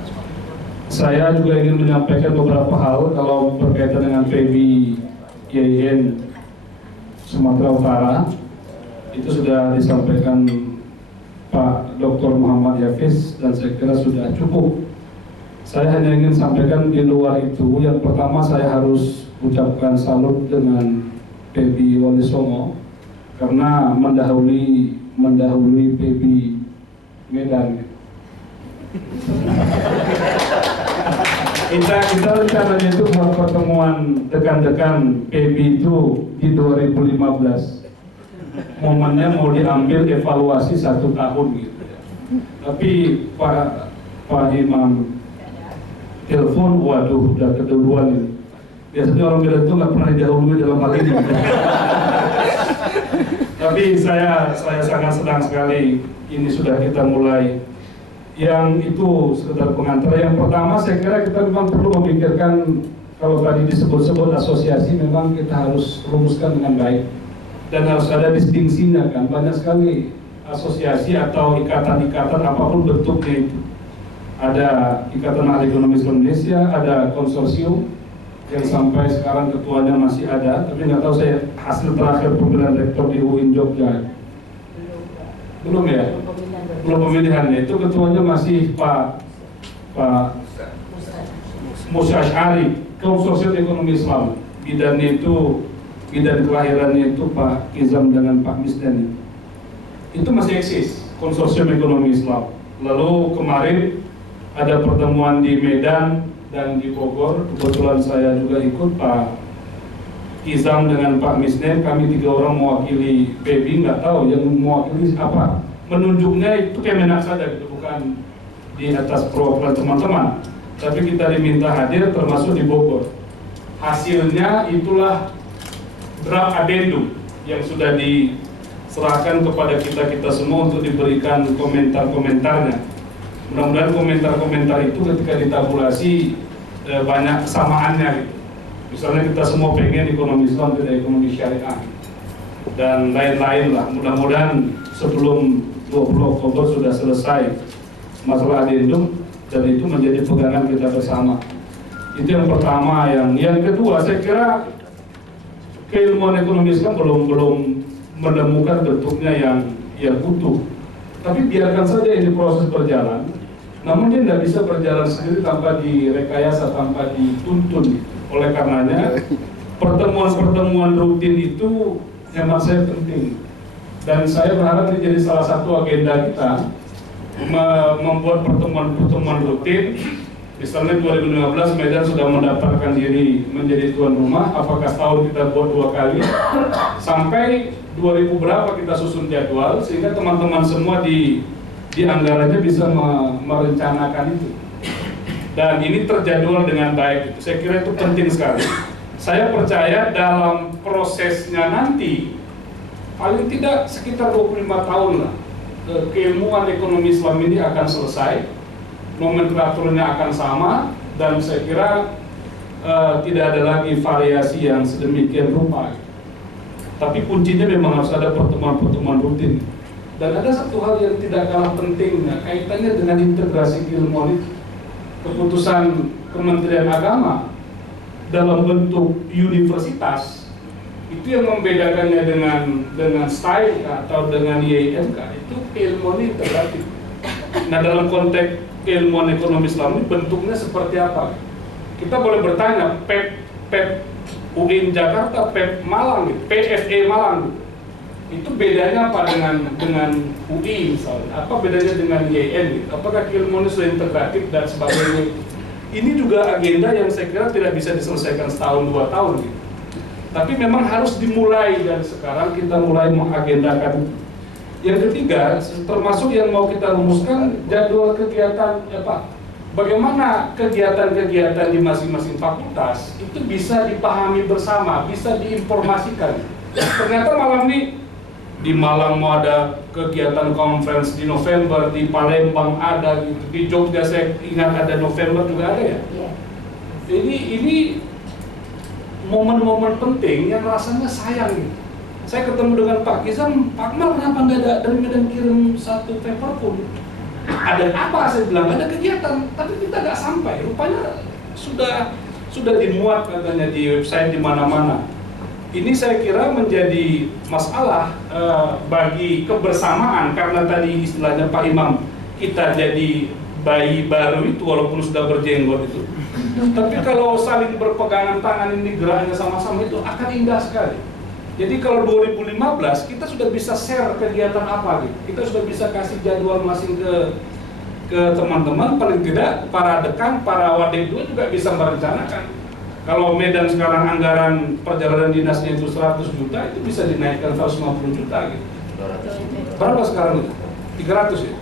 Saya juga ingin menyampaikan beberapa hal kalau berkaitan dengan PB YIN Sumatera Utara. Itu sudah disampaikan Pak Dr. Muhammad Yafiz dan saya kira sudah cukup. Saya hanya ingin sampaikan di luar itu, yang pertama saya harus ucapkan salut dengan PB Wali Songo karena mendahului PB Medan. Kita rencananya itu buat pertemuan dekan-dekan PB itu di 2015. Momennya mau diambil evaluasi 1 tahun gitu ya. Tapi Pak Imam telepon, waduh udah keduluan ini. Biasanya orang bilang itu nggak pernah didahului dalam hal ini. Tapi saya sangat senang sekali ini sudah kita mulai. Yang itu sekedar pengantar. Yang pertama saya kira kita memang perlu memikirkan, kalau tadi disebut-sebut asosiasi, memang kita harus rumuskan dengan baik dan harus ada distingsinya kan. Banyak sekali asosiasi atau ikatan-ikatan apapun bentuknya itu. Ada Ikatan Ahli Ekonomi Indonesia, ada konsorsium yang sampai sekarang ketuanya masih ada, tapi nggak tahu saya hasil terakhir pemilihan rektor di UIN Jogja. Belum ya? Belum pemilihannya, itu ketuanya masih Pak Musa Asy'ari, Konsorsium Ekonomi Islam. Bidan kelahirannya itu Pak Izam dengan Pak Misdan. Itu masih eksis, Konsorsium Ekonomi Islam. Lalu kemarin ada pertemuan di Medan dan di Bogor, kebetulan saya juga ikut, Pak Izam dengan Pak Misden, kami 3 orang mewakili PB, nggak tahu yang mewakili apa, menunjuknya itu Kemenak saja, gitu, bukan di atas perwakilan teman-teman, tapi kita diminta hadir termasuk di Bogor. Hasilnya itulah draft addendum yang sudah diserahkan kepada kita semua untuk diberikan komentar-komentarnya. Mudah-mudahan komentar-komentar itu ketika ditabulasi banyak kesamaannya gitu. Misalnya kita semua pengen ekonomi Islam tidak ekonomi syariah dan lain-lain lah. Mudah-mudahan sebelum 20 Oktober sudah selesai masalah adendum dan itu menjadi pegangan kita bersama. Itu yang pertama. Yang kedua, saya kira keilmuan ekonomi Islam belum menemukan bentuknya yang utuh. Tapi biarkan saja ini proses berjalan. Namun dia tidak bisa berjalan sendiri tanpa direkayasa, tanpa dituntun. Oleh karenanya pertemuan-pertemuan rutin itu hemat saya penting. Dan saya berharap ini jadi salah satu agenda kita membuat pertemuan-pertemuan rutin. Misalnya 2015 Medan sudah mendaftarkan diri menjadi tuan rumah. Apakah setahun kita buat 2 kali sampai 2000 berapa kita susun jadwal sehingga teman-teman semua di anggarannya bisa merencanakan itu. Dan ini terjadwal dengan baik. Saya kira itu penting sekali. Saya percaya dalam prosesnya nanti paling tidak sekitar 25 tahun lah keilmuan ekonomi Islam ini akan selesai, nomenklaturnya akan sama, dan saya kira tidak ada lagi variasi yang sedemikian rupa. Tapi kuncinya memang harus ada pertemuan-pertemuan rutin. Dan ada satu hal yang tidak kalah pentingnya kaitannya dengan integrasi keilmuan itu. Keputusan Kementerian Agama dalam bentuk universitas itu yang membedakannya dengan STAI atau dengan IAIMK itu keilmuan integratif. Nah, dalam konteks keilmuan ekonomi Islam ini bentuknya seperti apa? Kita boleh bertanya, PEP UIN Jakarta, PEP Malang, PFE Malang, itu bedanya apa dengan UI misalnya? Apa bedanya dengan IAIN? Apakah keilmuannya sudah integratif dan sebagainya? Ini juga agenda yang saya kira tidak bisa diselesaikan setahun 2 tahun gitu. Tapi memang harus dimulai dari sekarang, kita mulai mengagendakan. Yang ketiga, termasuk yang mau kita rumuskan jadwal kegiatan bagaimana kegiatan-kegiatan di masing-masing fakultas itu bisa dipahami bersama, bisa diinformasikan. Ternyata malam ini di Malang mau ada kegiatan conference di November, di Palembang ada gitu, di Jogja saya ingat ada November juga ada ya. Ini momen-momen penting yang rasanya sayang gitu. Saya ketemu dengan Pak Kizam, Pak Akmal kenapa nggak ada dari Medan kirim satu paper pun? Ada apa? Saya bilang ada kegiatan, tapi kita nggak sampai. Rupanya sudah dimuat katanya di website di mana-mana. Ini saya kira menjadi masalah bagi kebersamaan karena tadi istilahnya Pak Imam kita jadi bayi baru itu walaupun sudah berjenggot itu. Tapi kalau saling berpegangan tangan ini geraknya sama-sama itu akan indah sekali. Jadi kalau 2015 kita sudah bisa share kegiatan apa gitu. Kita sudah bisa kasih jadwal masing ke teman-teman, paling tidak para dekan, para wadek juga bisa merencanakan. Kalau Medan sekarang anggaran perjalanan dinasnya itu 100 juta, itu bisa dinaikkan 150 juta gitu. Berapa sekarang itu? 300 ya?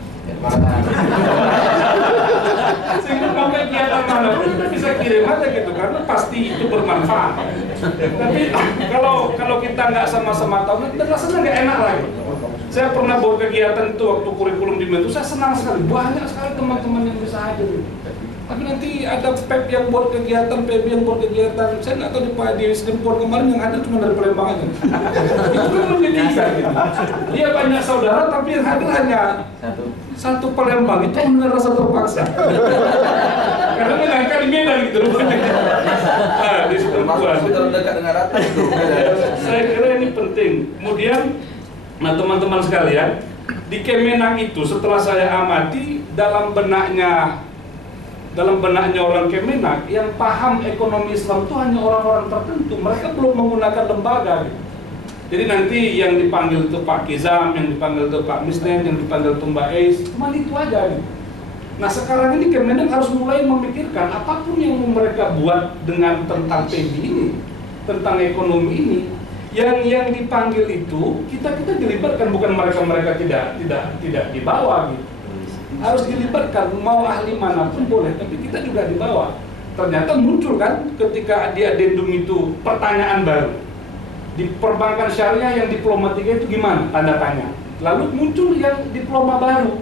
Sehingga mau kegiatan mana pun kita bisa kirim aja gitu, karena pasti itu bermanfaat. Tapi kalau kita nggak sama-sama tahu, kita rasanya nggak enak lagi. Saya pernah buat kegiatan itu waktu kurikulum di Medan, saya senang sekali, banyak sekali teman-teman yang bisa hadir gitu. Tapi nanti ada PEP yang buat kegiatan, PB yang buat kegiatan. Saya nggak tahu di Sdempor kemarin yang ada cuma dari Palembang aja. Itu kan menyedihkan gitu. Dia banyak saudara tapi yang hadir hanya satu Palembang. Itu benar rasa terpaksa. Karena menangkan di Medan gitu. Nah, di Sdempor. Terdekat dengan rata itu. Saya kira ini penting. Kemudian, nah teman-teman sekalian, di Kemenak itu setelah saya amati dalam benaknya orang Kemenak yang paham ekonomi Islam itu hanya orang-orang tertentu. Mereka belum menggunakan lembaga gitu. Jadi nanti yang dipanggil itu Pak Kizam, yang dipanggil itu Pak Misnen, yang dipanggil itu Mbak Eis, cuma itu aja gitu. Nah sekarang ini Kemenak harus mulai memikirkan apapun yang mereka buat dengan tentang PB ini, tentang ekonomi ini, yang dipanggil itu kita dilibatkan, bukan mereka tidak dibawa gitu. Harus dilibatkan, mau ahli manapun boleh, tapi kita juga dibawa. Ternyata muncul kan ketika di adendum itu pertanyaan baru. Di perbankan syariah yang diploma 3 itu gimana? Tanda tanya. Lalu muncul yang diploma baru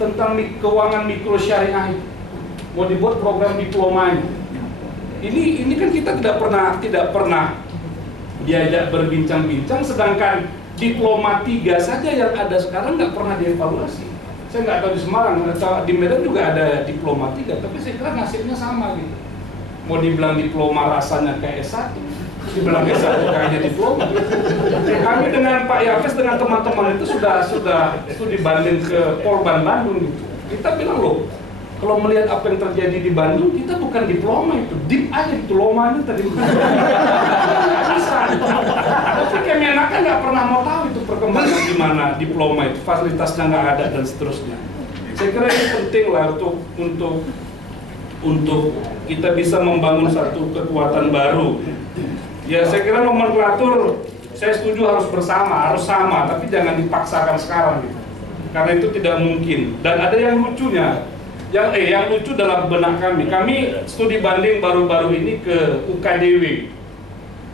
tentang keuangan mikro syariah itu. Mau dibuat program diplomanya. Ini kan kita tidak pernah diajak berbincang-bincang, sedangkan diploma 3 saja yang ada sekarang nggak pernah dievaluasi. Saya nggak tahu di Semarang atau di Medan juga ada diploma 3, tapi saya kira nasibnya sama gitu. Mau dibilang diploma rasanya kayak S1, dibilang S1 kayaknya diploma. Kami dengan Pak Yafes dengan teman-teman itu sudah studi banding ke Polban Bandung gitu. Kita bilang loh, kalau melihat apa yang terjadi di Bandung, kita bukan diploma itu, dip aja diplomanya tadi. Bisa. Tapi Kemenak kan nggak pernah mau tahu itu perkembangan gimana diploma itu, fasilitasnya nggak ada dan seterusnya. Saya kira ini penting lah untuk kita bisa membangun satu kekuatan baru. Ya saya kira nomenklatur saya setuju harus sama, tapi jangan dipaksakan sekarang gitu. Karena itu tidak mungkin. Dan ada yang lucunya. Yang lucu dalam benak kami studi banding baru-baru ini ke UKDW,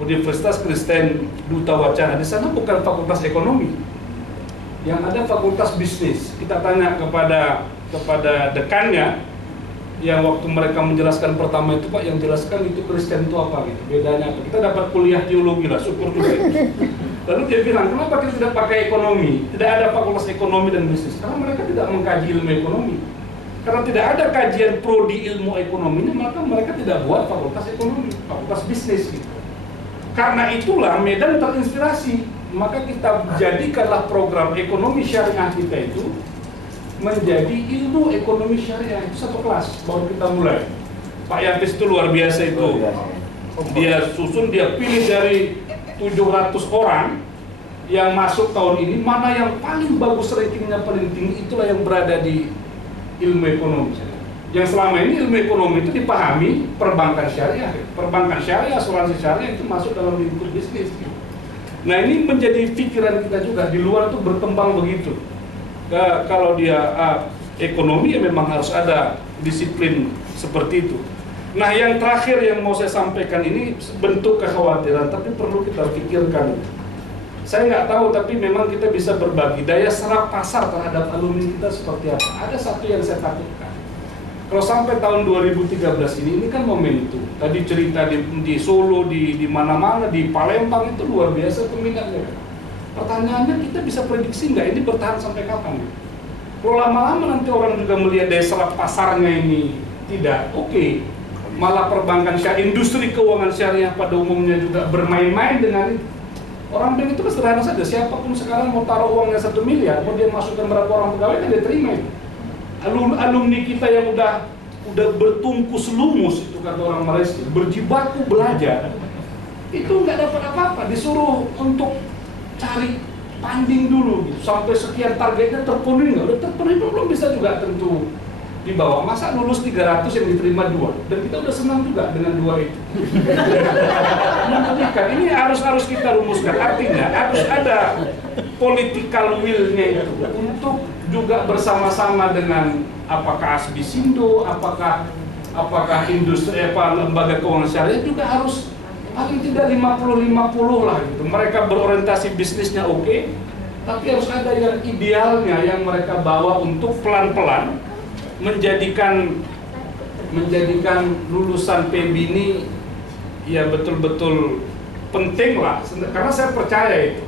Universitas Kristen Duta Wacana. Di sana bukan fakultas ekonomi, yang ada fakultas bisnis. Kita tanya kepada dekannya, yang waktu mereka menjelaskan pertama itu, Pak, yang jelaskan itu Kristen itu apa gitu, bedanya apa? Kita dapat kuliah teologi lah, syukur juga. Lalu dia bilang, kenapa kita tidak pakai ekonomi? Tidak ada fakultas ekonomi dan bisnis, karena mereka tidak mengkaji ilmu ekonomi. Karena tidak ada kajian prodi ilmu ekonominya, maka mereka tidak buat fakultas ekonomi, fakultas bisnis gitu. Karena itulah Medan terinspirasi, maka kita jadikanlah program ekonomi syariah kita itu menjadi ilmu ekonomi syariah. Itu satu kelas, baru kita mulai. Pak Yafes itu luar biasa itu. Dia susun, dia pilih dari 700 orang yang masuk tahun ini, mana yang paling bagus rankingnya paling tinggi, itulah yang berada di ilmu ekonomi. Yang selama ini ilmu ekonomi itu dipahami perbankan syariah, asuransi syariah itu masuk dalam lingkup bisnis. Nah ini menjadi pikiran kita juga, di luar itu berkembang begitu. Kalau dia ekonomi ya memang harus ada disiplin seperti itu. Nah yang terakhir yang mau saya sampaikan ini bentuk kekhawatiran, tapi perlu kita pikirkan. Saya nggak tahu, tapi memang kita bisa berbagi daya serap pasar terhadap alumni kita seperti apa. Ada satu yang saya takutkan. Kalau sampai tahun 2013 ini kan momentum. Tadi cerita di Solo, di mana-mana, di Palembang itu luar biasa peminatnya. Pertanyaannya, kita bisa prediksi nggak ini bertahan sampai kapan? Kalau lama-lama nanti orang juga melihat daya serap pasarnya ini tidak oke. Malah perbankan syariah, industri keuangan syariah pada umumnya juga bermain-main dengan itu. Orang bilang itu sederhana saja, siapapun sekarang mau taruh uangnya 1 miliar, mau dia masukkan berapa orang pegawai kan dia terima. Alumni kita yang udah bertungkus lumus, itu kata orang Malaysia, berjibaku belajar, itu nggak dapat apa-apa, disuruh untuk cari funding dulu gitu, sampai sekian targetnya terpenuhi nggak? Udah terpenuhi belum bisa juga tentu di bawah. Masa lulus 300 yang diterima 2, dan kita udah senang juga dengan 2 itu. Ini harus kita rumuskan, artinya harus ada political will-nya itu untuk juga bersama-sama dengan apakah Asbisindo, apakah industri lembaga keuangan syariah juga harus paling tidak 50-50 lah gitu. Mereka berorientasi bisnisnya oke, tapi harus ada yang idealnya yang mereka bawa untuk pelan-pelan menjadikan lulusan PB ini ya betul-betul penting lah, karena saya percaya itu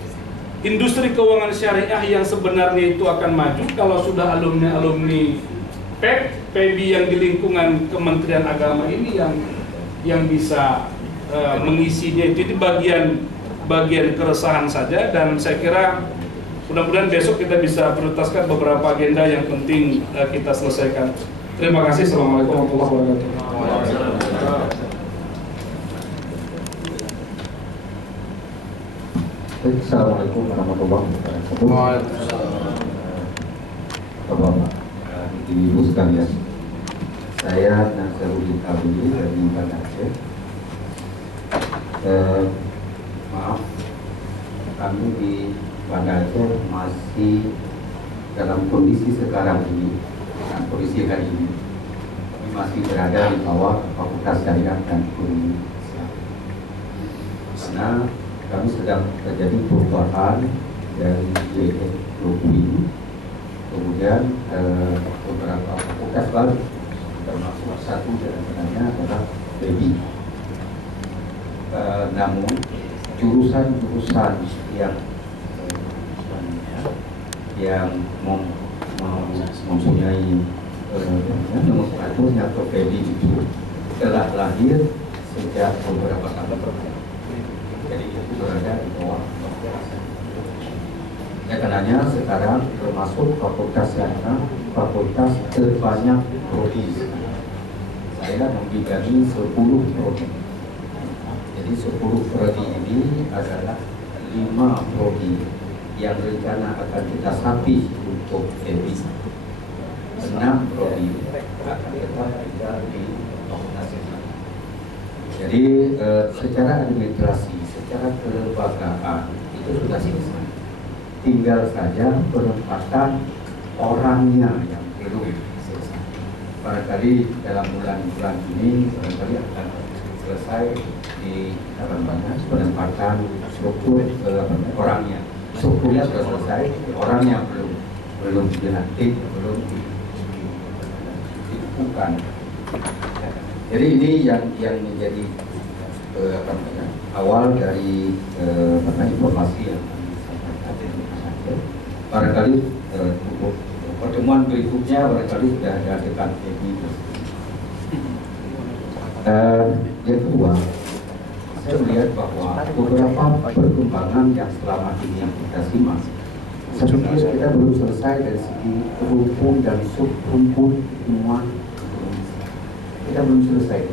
industri keuangan syariah yang sebenarnya itu akan maju kalau sudah alumni PB yang di lingkungan Kementerian Agama ini yang bisa mengisinya. Itu bagian keresahan saja, dan saya kira mudah-mudahan besok kita bisa prioritaskan beberapa agenda yang penting kita selesaikan. Terima kasih. Assalamualaikum warahmatullahi wabarakatuh. Assalamualaikum warahmatullahi wabarakatuh. Bapak-bapak, ibu sekalian, saya Nasruddin Abidin dari Banda Aceh. Maaf, kami di Banda Aceh masih dalam kondisi sekarang ini, dengan kondisi hari ini, kami masih berada di bawah Fakultas Syariah dan Ekonomi Islam. Karena kami sedang terjadi perubahan dari JN Lubui, kemudian beberapa fakultas baru, termasuk satu di antaranya adalah PB. namun jurusan-jurusan yang mempunyai nomenklaturnya atau PEDI itu telah lahir sejak beberapa tahun lalu. Jadi itu berada di bawah. Ya, karenanya sekarang termasuk fakultas syariah, fakultas terbanyak prodi. Saya membidangi 10 prodi. Jadi 10 prodi ini adalah 5 prodi yang rencana akan kita sapi untuk PEDI. 6 prodi akan tetap tinggal di fakultas syariah. Jadi secara administrasi, secara kelembagaan itu sudah selesai. Tinggal saja penempatan orangnya yang belum selesai. Barangkali dalam bulan-bulan ini barangkali akan selesai di penempatan struktur orangnya. Strukturnya sudah selesai, orangnya belum dilantik, belum ditentukan. Jadi ini yang menjadi awal dari informasi yang barangkali untuk pertemuan berikutnya barangkali sudah ada dekat ini. Yang kedua, saya melihat bahwa beberapa perkembangan yang selama ini kita simak, saya pikir kita belum selesai dari segi rumpun dan subrumpun ilmuwan. Kita belum selesai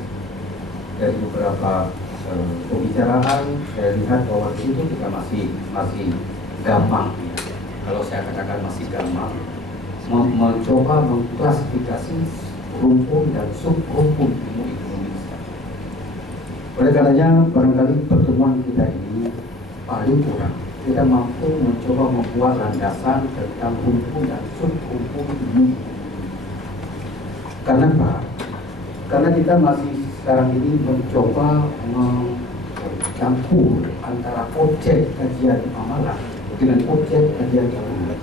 dari beberapa pembicaraan. Saya lihat bahwa di situ kita masih gampang. Kalau saya katakan masih gampang, mencoba mengklasifikasi rumpun dan subrumpun ilmu ekonomi. Oleh karenanya, barangkali pertemuan kita ini paling kurang kita mampu mencoba membuat landasan tentang rumpun dan subrumpun ilmu. Karena apa? Karena kita masih sekarang ini mencoba mencampur antara objek kajian amalan dengan objek kajian ilmu.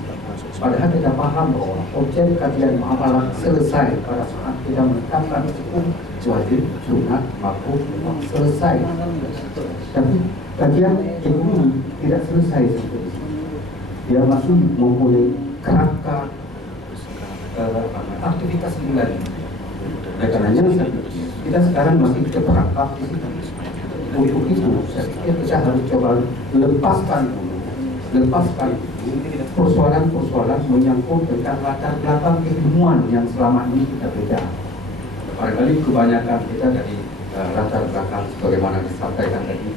Padahal kita paham bahwa objek kajian amalan selesai pada saat kita menetapkan hukum wajib, sunat, makruh, selesai. Tapi kajian ilmu tidak selesai sampai di sini. Dia masih mempunyai kerangka aktivitas bulan. Oleh karenanya kita sekarang masih terperangkap di sini. Untuk itu saya pikir kita harus coba lepaskan persoalan-persoalan menyangkut tentang latar belakang keilmuan yang selama ini kita beda. Barangkali kebanyakan kita dari latar belakang sebagaimana disampaikan tadi,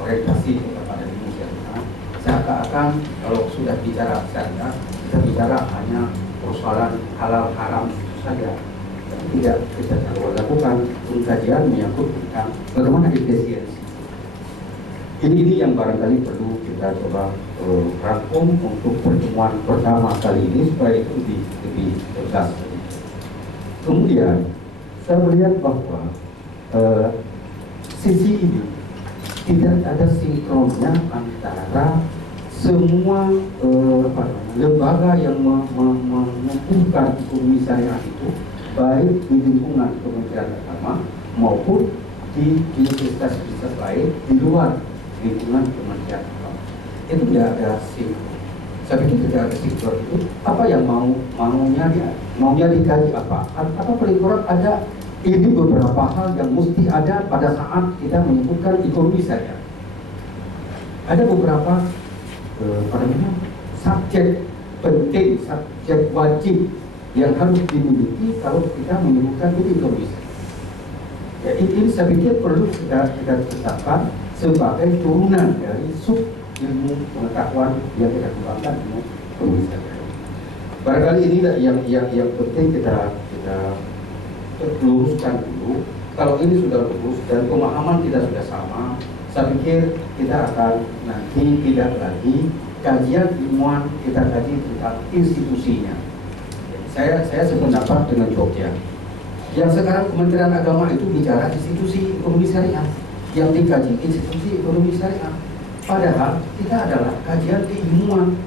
orientasi kepada ilmu syariah. Seakan-akan kalau sudah bicara syariah, kita bicara hanya persoalan halal haram itu saja. Tapi tidak kita lakukan kajian menyangkut tentang bagaimana efisiensi. Ini yang barangkali perlu kita coba rangkum untuk pertemuan pertama kali ini supaya itu lebih tegas. Kemudian saya melihat bahwa sisi ini tidak ada sinkronnya antara semua lembaga yang mengumpulkan ekonomi syariah itu, baik di lingkungan Kementerian Agama maupun di universitas-universitas lain di luar lingkungan Kementerian Agama. Itu tidak ada sinkron. Saya pikir tidak ada sinkron itu. Apa yang maunya dikaji apa? Apa paling kurang ada ini beberapa hal yang mesti ada pada saat kita menyebutkan ekonomi syariah. Ada beberapa subjek penting, subjek wajib yang harus dimiliki kalau kita menyebutkan ekonomi syariah. Ya, ini saya pikir perlu kita tetapkan sebagai turunan dari sub ilmu pengetahuan yang kita kembangkan ilmu ekonomi syariah. Barangkali inilah yang penting kita luruskan dulu. Kalau ini sudah lurus dan pemahaman kita sudah sama, saya pikir kita akan nanti tidak lagi kajian ilmuwan, kita kaji tentang institusinya. Saya sependapat dengan Jogja. Yang sekarang Kementerian Agama itu bicara institusi ekonomi syariah, yang dikaji institusi ekonomi syariah. Padahal kita adalah kajian keilmuan.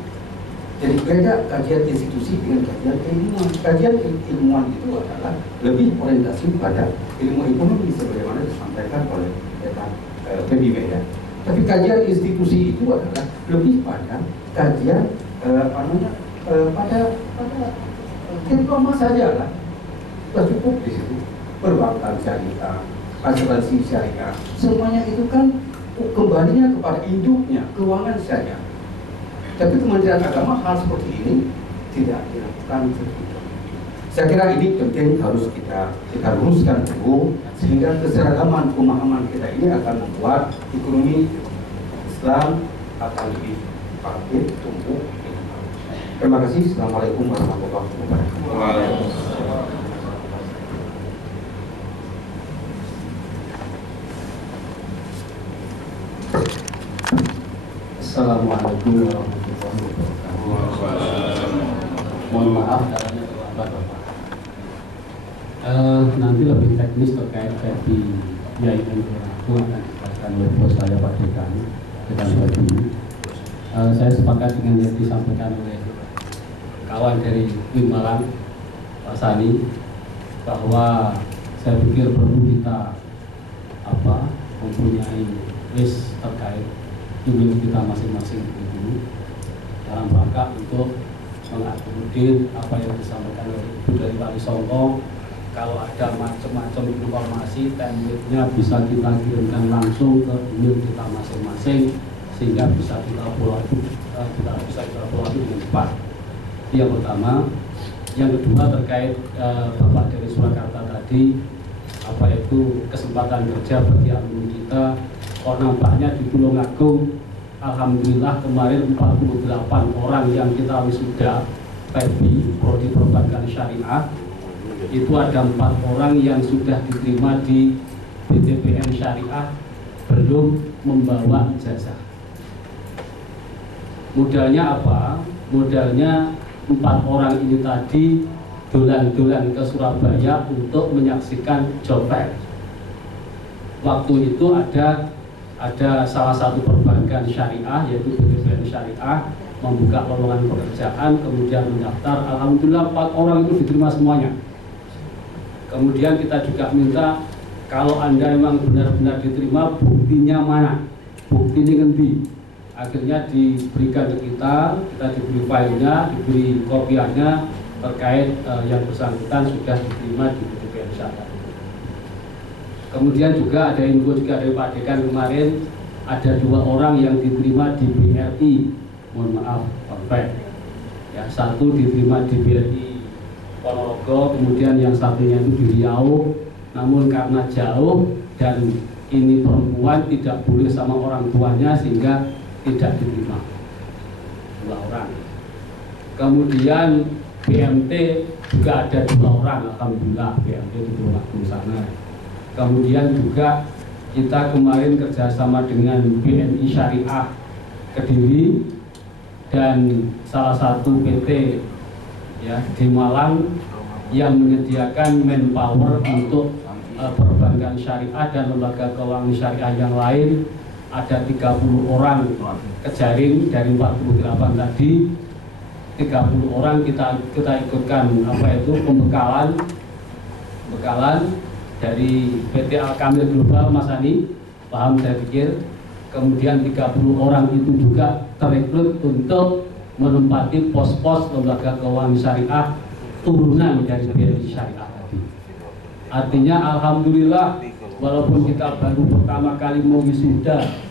Jadi beda kajian institusi dengan kajian keilmuan. Kajian keilmuan itu adalah lebih orientasi pada ilmu ekonomi sebagaimana disampaikan oleh PBB ya. Tapi kajian institusi itu adalah lebih pada kajian pada diploma saja lah. Sudah cukup di situ. Perbankan syariah, asuransi syariah, semuanya itu kan kembalinya kepada induknya keuangan syariah. Tapi Kementerian Agama hal seperti ini tidak dilakukan. Saya kira ini penting harus kita luruskan dulu sehingga keseragaman pemahaman kita ini akan membuat ekonomi Islam akan lebih bangkit, tumbuh. Terima kasih. Assalamualaikum warahmatullahi wabarakatuh. Assalamualaikum warahmatullahi wabarakatuh. Mohon maaf caranya terlambat Bapak. Nanti lebih teknis terkait di YIN itu akan dijelaskan oleh bos saya Pak Dekan Badi. Saya sepakat dengan yang disampaikan oleh kawan dari Win Malang Pak Sani, bahwa saya pikir perlu kita mempunyai list terkait email kita masing-masing itu dalam rangka untuk mengakomodir apa yang disampaikan oleh Ibu dari Wali Songo. Kalau ada macam-macam informasi, template-nya bisa kita kirimkan langsung ke email kita masing-masing sehingga bisa kita evaluasi dengan cepat. Itu yang pertama. Yang kedua terkait Bapak dari Surakarta tadi, apa itu kesempatan kerja bagi alumni kita. Kalau nampaknya di Tulungagung, alhamdulillah kemarin 48 orang yang kita wisuda PEBI, Prodi Perbankan Syariah, itu ada 4 orang yang sudah diterima di BTPN Syariah belum membawa ijazah. Modalnya apa? Modalnya 4 orang ini tadi dolan-dolan ke Surabaya untuk menyaksikan job fair. Waktu itu ada salah satu perbankan syariah yaitu BTPN Syariah membuka lowongan pekerjaan, kemudian mendaftar. Alhamdulillah 4 orang itu diterima semuanya. Kemudian kita juga minta kalau Anda memang benar-benar diterima, buktinya mana? Buktinya nanti. Akhirnya diberikan ke kita diberi filenya, diberi kopiannya terkait yang bersangkutan sudah diterima di BTPN Syariah. Kemudian juga ada info juga dari Pak Dekan kemarin, ada 2 orang yang diterima di BRI, mohon maaf Pak, ya, satu diterima di BRI Ponorogo, kemudian yang satunya itu di Riau, namun karena jauh dan ini perempuan tidak boleh sama orang tuanya sehingga tidak diterima, 2 orang. Kemudian BMT juga ada 2 orang, alhamdulillah BMT di Tulungagung sana. Kemudian juga kita kemarin kerjasama dengan BNI Syariah Kediri dan salah satu PT ya di Malang yang menyediakan manpower untuk perbankan syariah dan lembaga keuangan syariah yang lain. Ada 30 orang kejaring dari 48 tadi, 30 orang kita ikutkan pembekalan dari PT Al-Kamil Global, Mas Ani, paham saya pikir. Kemudian 30 orang itu juga terekrut untuk menempati pos-pos lembaga keuangan syariah turunan dari BNI Syariah tadi. Artinya alhamdulillah, walaupun kita baru pertama kali mau wisuda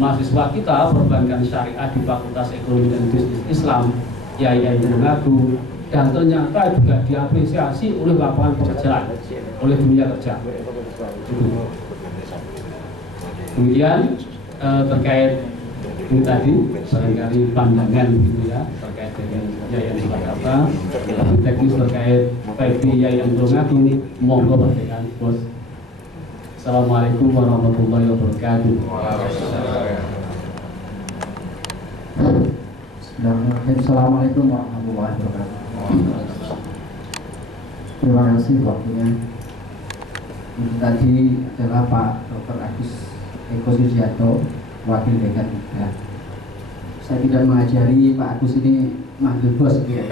mahasiswa kita perbankan syariah di Fakultas Ekonomi dan Bisnis Islam YIN Tulungagung, dan ternyata juga diapresiasi oleh lapangan pekerjaan, oleh dunia kerja. Kemudian terkait ini tadi barangkali pandangan gitu ya terkait dengan YIN Surakarta, lebih teknis terkait PEBI YIN Tulungagung, monggo Pak Bos. Assalamualaikum warahmatullahi wabarakatuh. Assalamualaikum warahmatullahi wabarakatuh. Terima kasih waktunya. Ini tadi adalah Pak Dr. Agus Eko Sujiarto, Wakil Dekan 3. Saya tidak mengajari Pak Agus ini manggil bos gitu.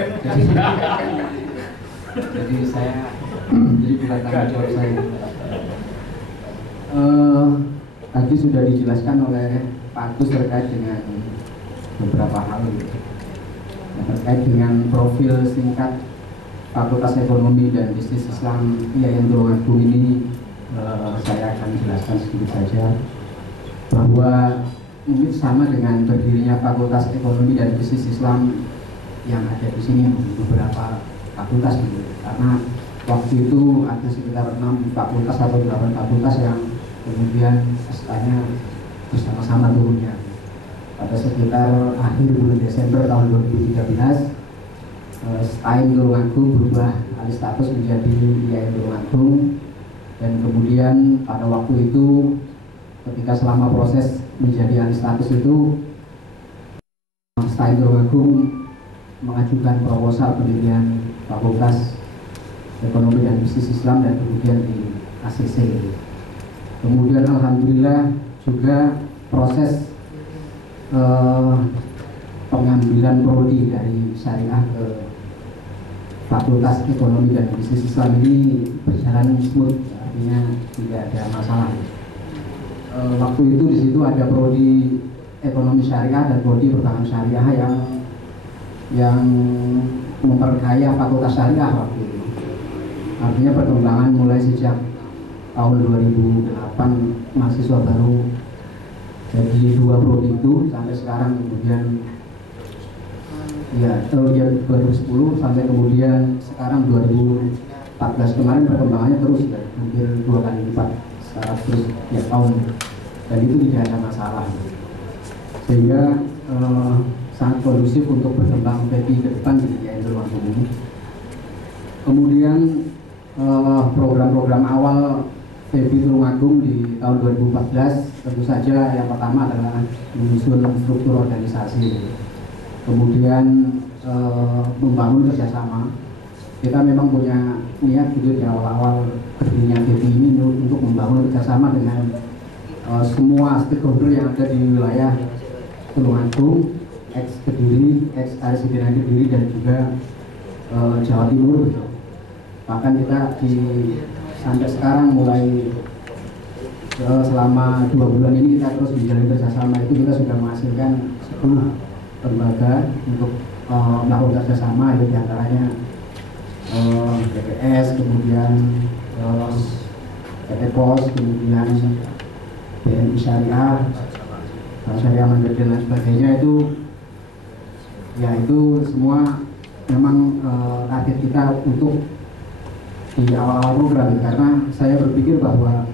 Jadi saya jadi bukan tanggung jawab saya. tadi sudah dijelaskan oleh Pak Agus terkait dengan beberapa hal terkait dengan profil singkat Fakultas Ekonomi dan Bisnis Islam IAIN Tulungagung ini. Saya akan jelaskan sedikit saja bahwa mungkin sama dengan berdirinya Fakultas Ekonomi dan Bisnis Islam yang ada di sini beberapa fakultas gitu. Karena waktu itu ada sekitar 6 fakultas atau 8 fakultas yang kemudian SK-nya bersama-sama turunnya. Pada sekitar akhir bulan Desember tahun 2013, STAIN Tulungagung berubah alih status menjadi IAIN Tulungagung, dan kemudian pada waktu itu ketika selama proses menjadi alih status itu STAIN Tulungagung mengajukan proposal pendirian Fakultas Ekonomi dan Bisnis Islam dan kemudian di ACC. Kemudian alhamdulillah juga proses pengambilan prodi dari syariah ke Fakultas Ekonomi dan Bisnis Islam ini berjalan smooth, artinya tidak ada masalah. Waktu itu di situ ada prodi Ekonomi Syariah dan prodi Perbankan Syariah yang memperkaya Fakultas Syariah waktu itu. Artinya perkembangan mulai sejak tahun 2008 mahasiswa baru jadi 2 prodi itu sampai sekarang, kemudian ya tahun 2010 sampai kemudian sekarang 2014 kemarin perkembangannya terus ya, hampir 2 kali lipat secara terus tiap tahun, dan itu tidak ada masalah sehingga sangat kondusif untuk berkembang PEPI ke depan di IAIN Tulungagung ini. Kemudian program-program awal PEPI Tulungagung di tahun 2014 tentu saja yang pertama adalah menyusun struktur organisasi, kemudian membangun kerjasama. Kita memang punya niat gitu di awal-awal berdirinya PEPI ini untuk membangun kerjasama dengan semua stakeholder yang ada di wilayah Tulungagung, ex-Kediri, ex-Arsidenan Kediri, dan juga Jawa Timur. Bahkan kita sampai sekarang mulai selama 2 bulan ini kita terus menjalin kerjasama itu, kita sudah menghasilkan 10 lembaga untuk melakukan kerjasama, itu diantaranya BPS, kemudian PT Pos, kemudian BNI Syariah, Syariah Mandiri dan lain sebagainya. Itu ya itu semua memang target kita untuk di awal-awal program, karena saya berpikir bahwa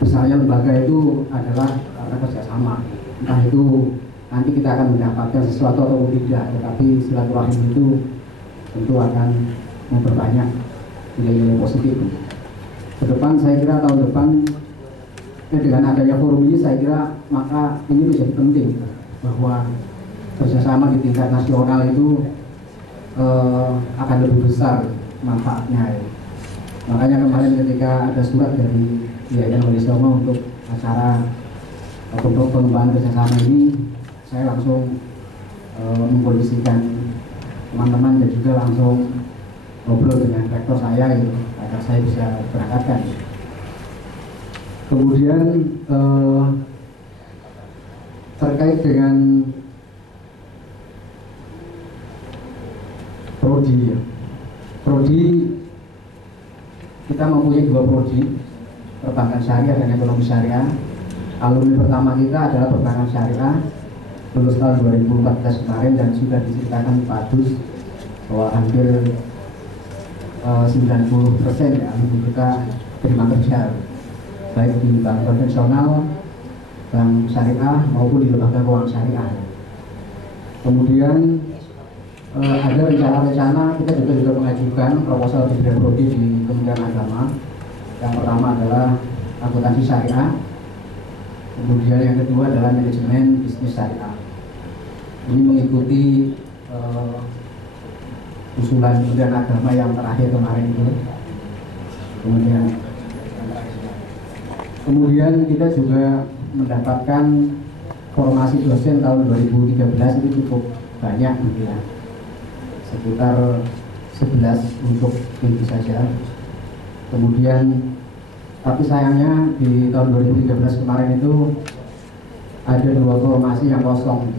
besarnya lembaga itu adalah karena kerjasama. Entah itu nanti kita akan mendapatkan sesuatu atau tidak, tetapi silaturahmi itu tentu akan memperbanyak nilai-nilai positif. Ke depan saya kira tahun depan dengan adanya forum ini, saya kira maka ini menjadi penting bahwa kerjasama di tingkat nasional itu akan lebih besar manfaatnya. Makanya kemarin ketika ada surat dari IAIN Wali Songo untuk acara pengembangan kerjasama ini, saya langsung mengkondisikan teman-teman dan juga langsung ngobrol dengan rektor saya gitu, agar saya bisa berangkatkan. Kemudian terkait dengan prodi, kita mempunyai 2 prodi, Perbankan Syariah dan Ekonomi Syariah. Alumni pertama kita adalah Perbankan Syariah, lulus tahun 2014 kemarin, dan sudah diceritakan Pak Dus bahwa hampir 90% ya alumni kita terima kerja baik di bank konvensional, bank syariah maupun di lembaga keuangan syariah. Kemudian ada rencana-rencana kita juga mengajukan proposal pemberian prodi di Kementerian Agama. Yang pertama adalah akuntansi syariah, kemudian yang kedua adalah manajemen bisnis syariah. Ini mengikuti usulan Kementerian Agama yang terakhir kemarin itu. Kemudian kita juga mendapatkan formasi dosen tahun 2013 itu cukup banyak gitu ya, sekitar 11 untuk ini saja. Kemudian Tapi sayangnya di tahun 2013 kemarin itu ada 2 formasi yang kosong,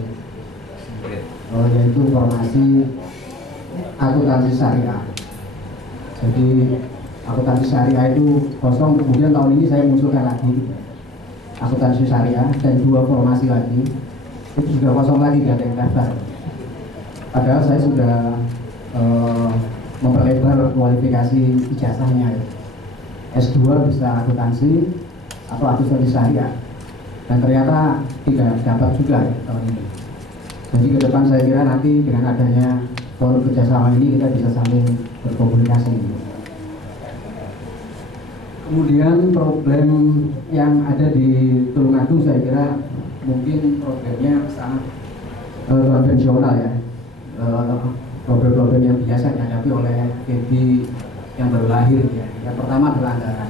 yaitu formasi akuntansi syariah. Jadi akuntansi syariah itu kosong, kemudian tahun ini saya munculkan lagi akuntansi syariah, dan 2 formasi lagi itu juga kosong lagi, tidak ada yang daftar. Padahal saya sudah memperlebar kualifikasi ijazahnya, S2 bisa akuntansi atau akuntansi syariah, dan ternyata tidak dapat juga tahun ini. Jadi ke depan saya kira nanti dengan adanya forum kerjasama ini kita bisa saling berkomunikasi. Kemudian problem yang ada di Tulungagung saya kira mungkin problemnya sangat konvensional ya, problem-problem yang biasa dihadapi oleh KB yang baru lahir ya. Yang pertama adalah anggaran.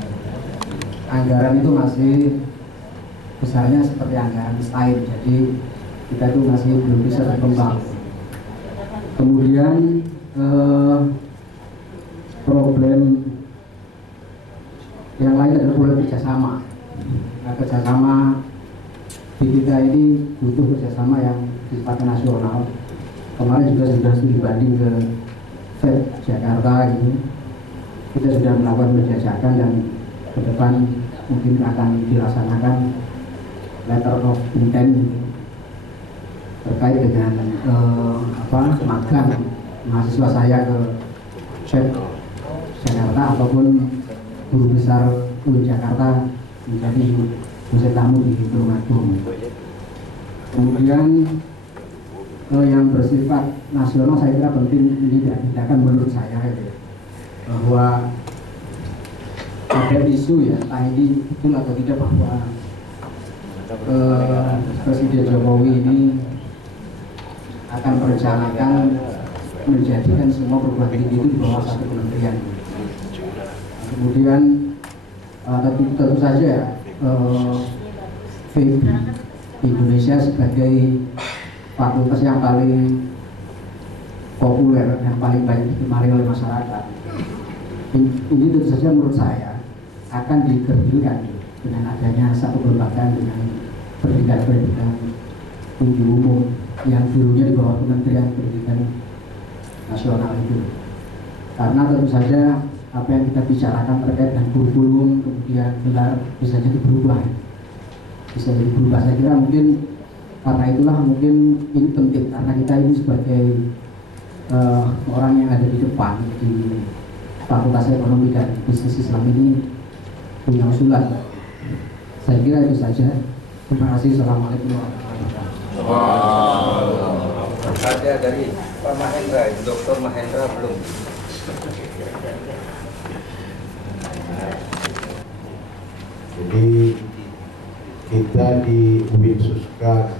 Anggaran itu masih besarnya seperti anggaran stain, jadi kita itu masih belum bisa berkembang. Kemudian problem yang lain adalah problem kerjasama. Nah, kerjasama di kita ini butuh kerjasama yang sifatnya nasional. Kemarin juga sudah studi banding ke FED Jakarta gitu. Kita sudah melakukan penjajakan dan ke depan mungkin akan dilaksanakan letter of intent gitu, terkait dengan magang mahasiswa saya ke FED Jakarta ataupun guru besar UI Jakarta menjadi dosen tamu di Tulungagung. Kemudian yang bersifat nasional saya kira penting ini tindakan menurut saya ya, bahwa ada isu ya, entah ini betul atau tidak, bahwa Presiden Jokowi ini akan merencanakan menjadikan semua perguruan tinggi itu di bawah satu kementerian. Kemudian tentu saja FEB di Indonesia sebagai fakultas yang paling populer, yang paling banyak digemari oleh masyarakat, ini tentu saja menurut saya akan dikerdilkan dengan adanya satu kelembagaan dengan pendidikan tinggi umum yang dulunya di bawah Kementerian Pendidikan Nasional itu. Karena tentu saja apa yang kita bicarakan terkait dengan kurikulum, kemudian gelar bisa jadi berubah. Saya kira mungkin karena itulah mungkin ini penting, karena kita ini sebagai orang yang ada di depan di Fakultas Ekonomi dan Bisnis Islam ini punya usulan. Saya kira itu saja. Terima kasih. Assalamualaikum warahmatullahi wabarakatuh. Ada dari Pak Mahendra, Dr. Mahendra belum. Jadi kita di UIN Suska,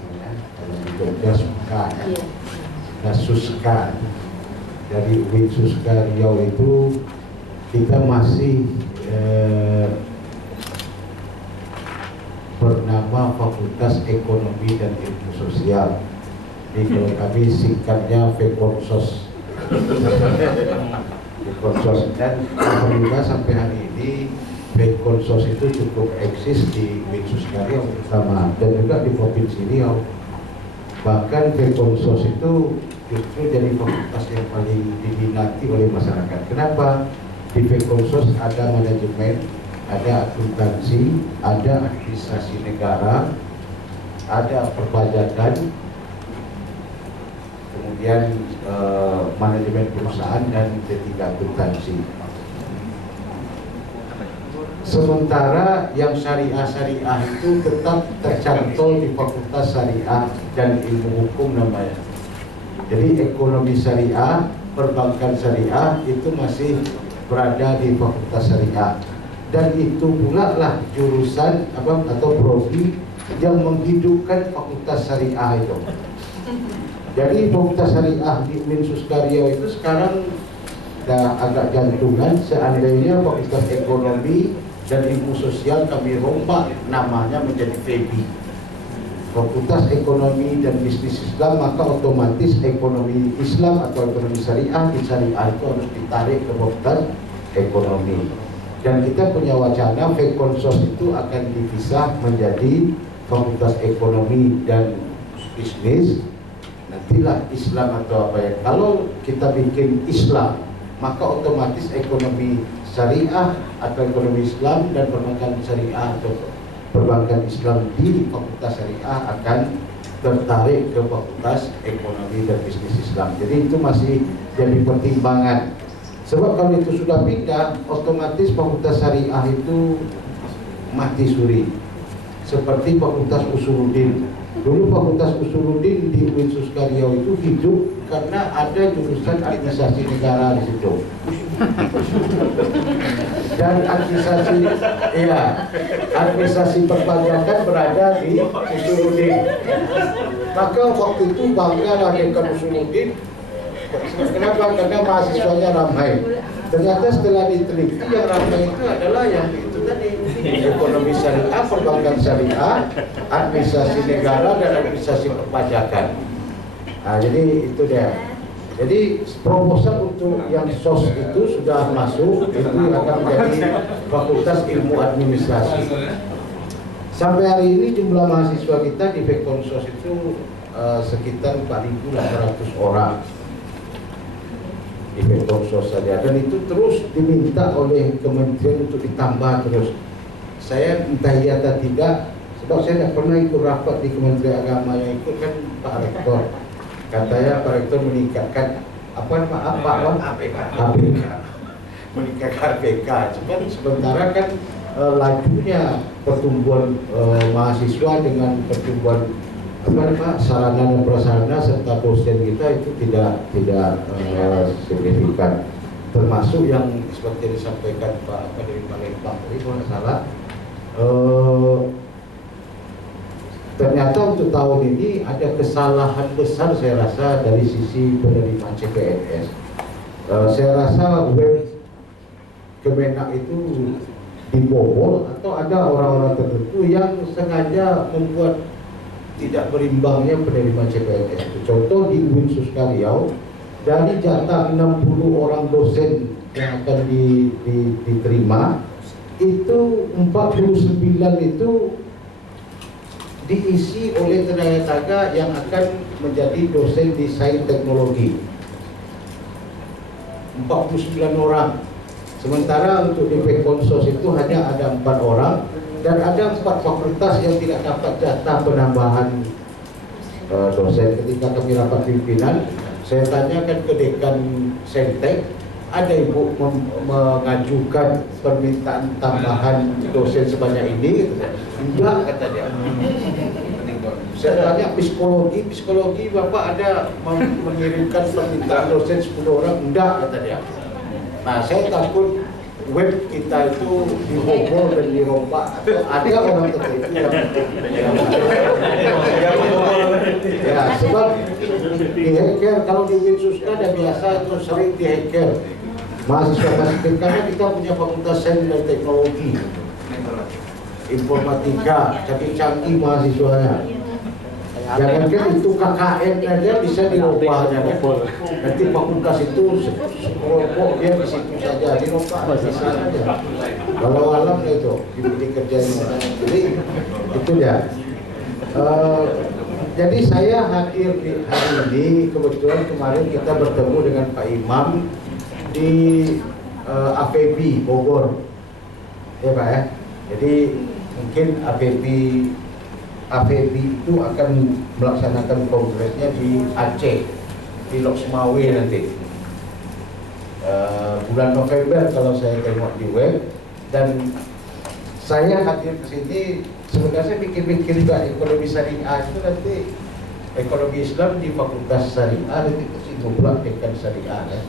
di Jogja Suska, Suska, dari UIN Suska Riau itu kita masih bernama Fakultas Ekonomi dan Ilmu Sosial. Jadi kalau kami singkatnya Fekonsos. Fekonsos, dan alhamdulillah sampai hari ini Fekonsos itu cukup eksis di UIN Suska Riau terutama, dan juga di Provinsi Riau. Bahkan Fekonsos itu justru jadi fakultas yang paling diminati oleh masyarakat. Kenapa? Di Fekonsos ada manajemen, ada akuntansi, ada administrasi negara, ada perpajakan, kemudian manajemen perusahaan, dan ketiga akuntansi. Sementara yang syariah itu tetap tercantol di Fakultas Syariah dan Ilmu Hukum namanya. Jadi ekonomi syariah, perbankan syariah itu masih berada di Fakultas Syariah, dan itu pula lah jurusan atau prodi yang menghidupkan Fakultas Syariah itu. Jadi Fakultas Syariah di UIN Suska Riau itu sekarang dah agak jantungan. Seandainya Fakultas Ekonomi dan Ilmu Sosial kami rombak namanya menjadi FEBI, Fakultas Ekonomi dan Bisnis Islam, maka otomatis ekonomi Islam atau ekonomi syariah di syariah itu harus ditarik ke Fakultas Ekonomi. Dan kita punya wacana Fakultas itu akan dipisah menjadi Fakultas Ekonomi dan Bisnis. Nantilah Islam atau apa ya. Kalau kita bikin Islam, maka otomatis ekonomi syariah atau ekonomi Islam dan perbankan syariah atau perbankan Islam di Fakultas Syariah akan tertarik ke Fakultas Ekonomi dan Bisnis Islam. Jadi itu masih jadi pertimbangan. Sebab kalau itu sudah pindah, otomatis Fakultas Syariah itu mati suri. Seperti Fakultas Usuluddin. Dulu Fakultas Usuluddin di UIN Suskaryau itu hidup karena ada jurusan administrasi negara di situ. Dan administrasi perpajakan berada di Usuluddin. Maka waktu itu bangga dekan Usuluddin. Kenapa? Karena mahasiswanya ramai. Ternyata setelah diteliti yang ramai itu adalah yang itu tadi, ekonomi syariah, perbankan syariah, administrasi negara dan administrasi perpajakan. Nah, jadi itu dia. Jadi proposal untuk yang SOS itu sudah masuk, itu akan menjadi Fakultas Ilmu Administrasi. Sampai hari ini jumlah mahasiswa kita di Fakultas itu sekitar 4.800 orang. Di Fakultas saja, dan itu terus diminta oleh kementerian untuk ditambah terus. Saya entah iya atau tidak, sebab saya tidak pernah ikut rapat di Kementerian Agama, yang ikut kan Pak Rektor. Katanya Pak Rektor meningkatkan APK, meningkatkan APK. Cuman sementara kan lajunya pertumbuhan mahasiswa dengan pertumbuhan sarana dan prasarana serta dosen kita itu tidak signifikan, termasuk yang seperti disampaikan Pak dari Palembang tadi kalau tidak salah, ternyata untuk tahun ini ada kesalahan besar saya rasa dari sisi penerima CPNS. Saya rasa web Kemenak itu dibobol atau ada orang-orang tertentu yang sengaja membuat tidak berimbangnya penerima CPNS. Contoh di UIN Suskaryau, dari jatah 60 orang dosen yang akan diterima, itu 49 itu diisi oleh tenaga yang akan menjadi dosen desain teknologi. 49 orang. Sementara untuk di Fakultas itu hanya ada 4 orang. Dan ada 4 fakultas yang tidak dapat jatah penambahan dosen. Ketika kami rapat pimpinan, saya tanyakan ke dekan Sentek, ada ibu mengajukan permintaan tambahan dosen sebanyak ini? Enggak, kata dia. Saya tanya psikologi Bapak ada mengirimkan permintaan dosen 10 orang? Enggak, kata dia. Nah, saya takut web kita itu dibobol dan dirombak, atau ada orang tertentu yang ya, sebab dihacker. Kalau di UIN Suska ada biasa itu sering dihacker mahasiswa karena kita punya Fakultas Sains dan Teknologi, informatika, canggih-canggih mahasiswanya. Jangankan itu KKN aja bisa dirubahnya. Nanti fakultas itu rokok dia di situ saja, dirubah bisa aja. Kalau alam itu diberi kerjaan. Jadi itu ya. Jadi saya hadir di hari ini, kebetulan kemarin kita bertemu dengan Pak Imam di APB Bogor, ya Pak ya. Jadi mungkin APB itu akan melaksanakan kongresnya di Aceh, di Lok Sumawe nanti bulan November kalau saya tengok di web. Dan saya hadir ke sini sebenarnya pikir-pikir juga ekonomi syariah itu nanti ekonomi Islam di Fakultas Syariah, nanti kesimpulan dekan syariah kan.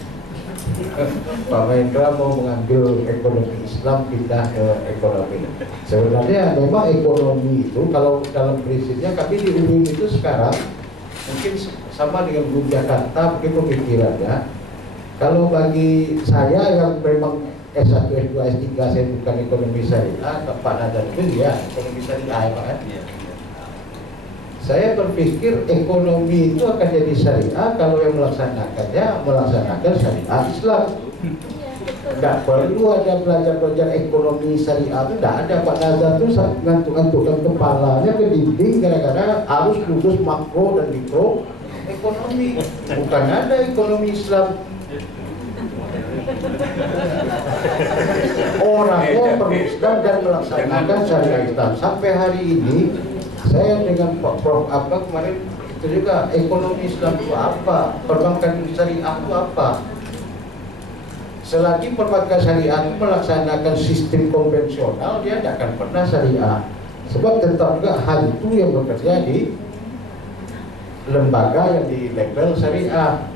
Pak Mahendra mau mengambil ekonomi Islam pindah ke ekonomi. Sebenarnya memang ekonomi itu kalau dalam prinsipnya kami di UIN itu sekarang mungkin sama dengan UIN Jakarta mungkin pemikirannya. Kalau bagi saya yang memang S1, S2, S3 saya bukan ekonomi syariah, Pak Nadan itu ya ekonomi syariah Pak kan. Saya berpikir ekonomi itu akan jadi syariah kalau yang melaksanakannya melaksanakan syariah Islam. Tidak perlu ada belajar ekonomi syariah itu tidak ada. Pak Nazar itu ngantuk-ngantukkan kepalanya ke dinding gara-gara harus lulus makro dan mikro ekonomi. Bukan ada ekonomi Islam. Orangnya berislam dan melaksanakan syariah Islam. Sampai hari ini saya dengan Pak Prof Abba kemarin itu juga, ekonomi Islam itu apa, perbankan syariah itu apa. Selagi perbankan syariah itu melaksanakan sistem konvensional, dia tidak akan pernah syariah. Sebab tetap juga hal itu yang bekerja di lembaga yang di label syariah.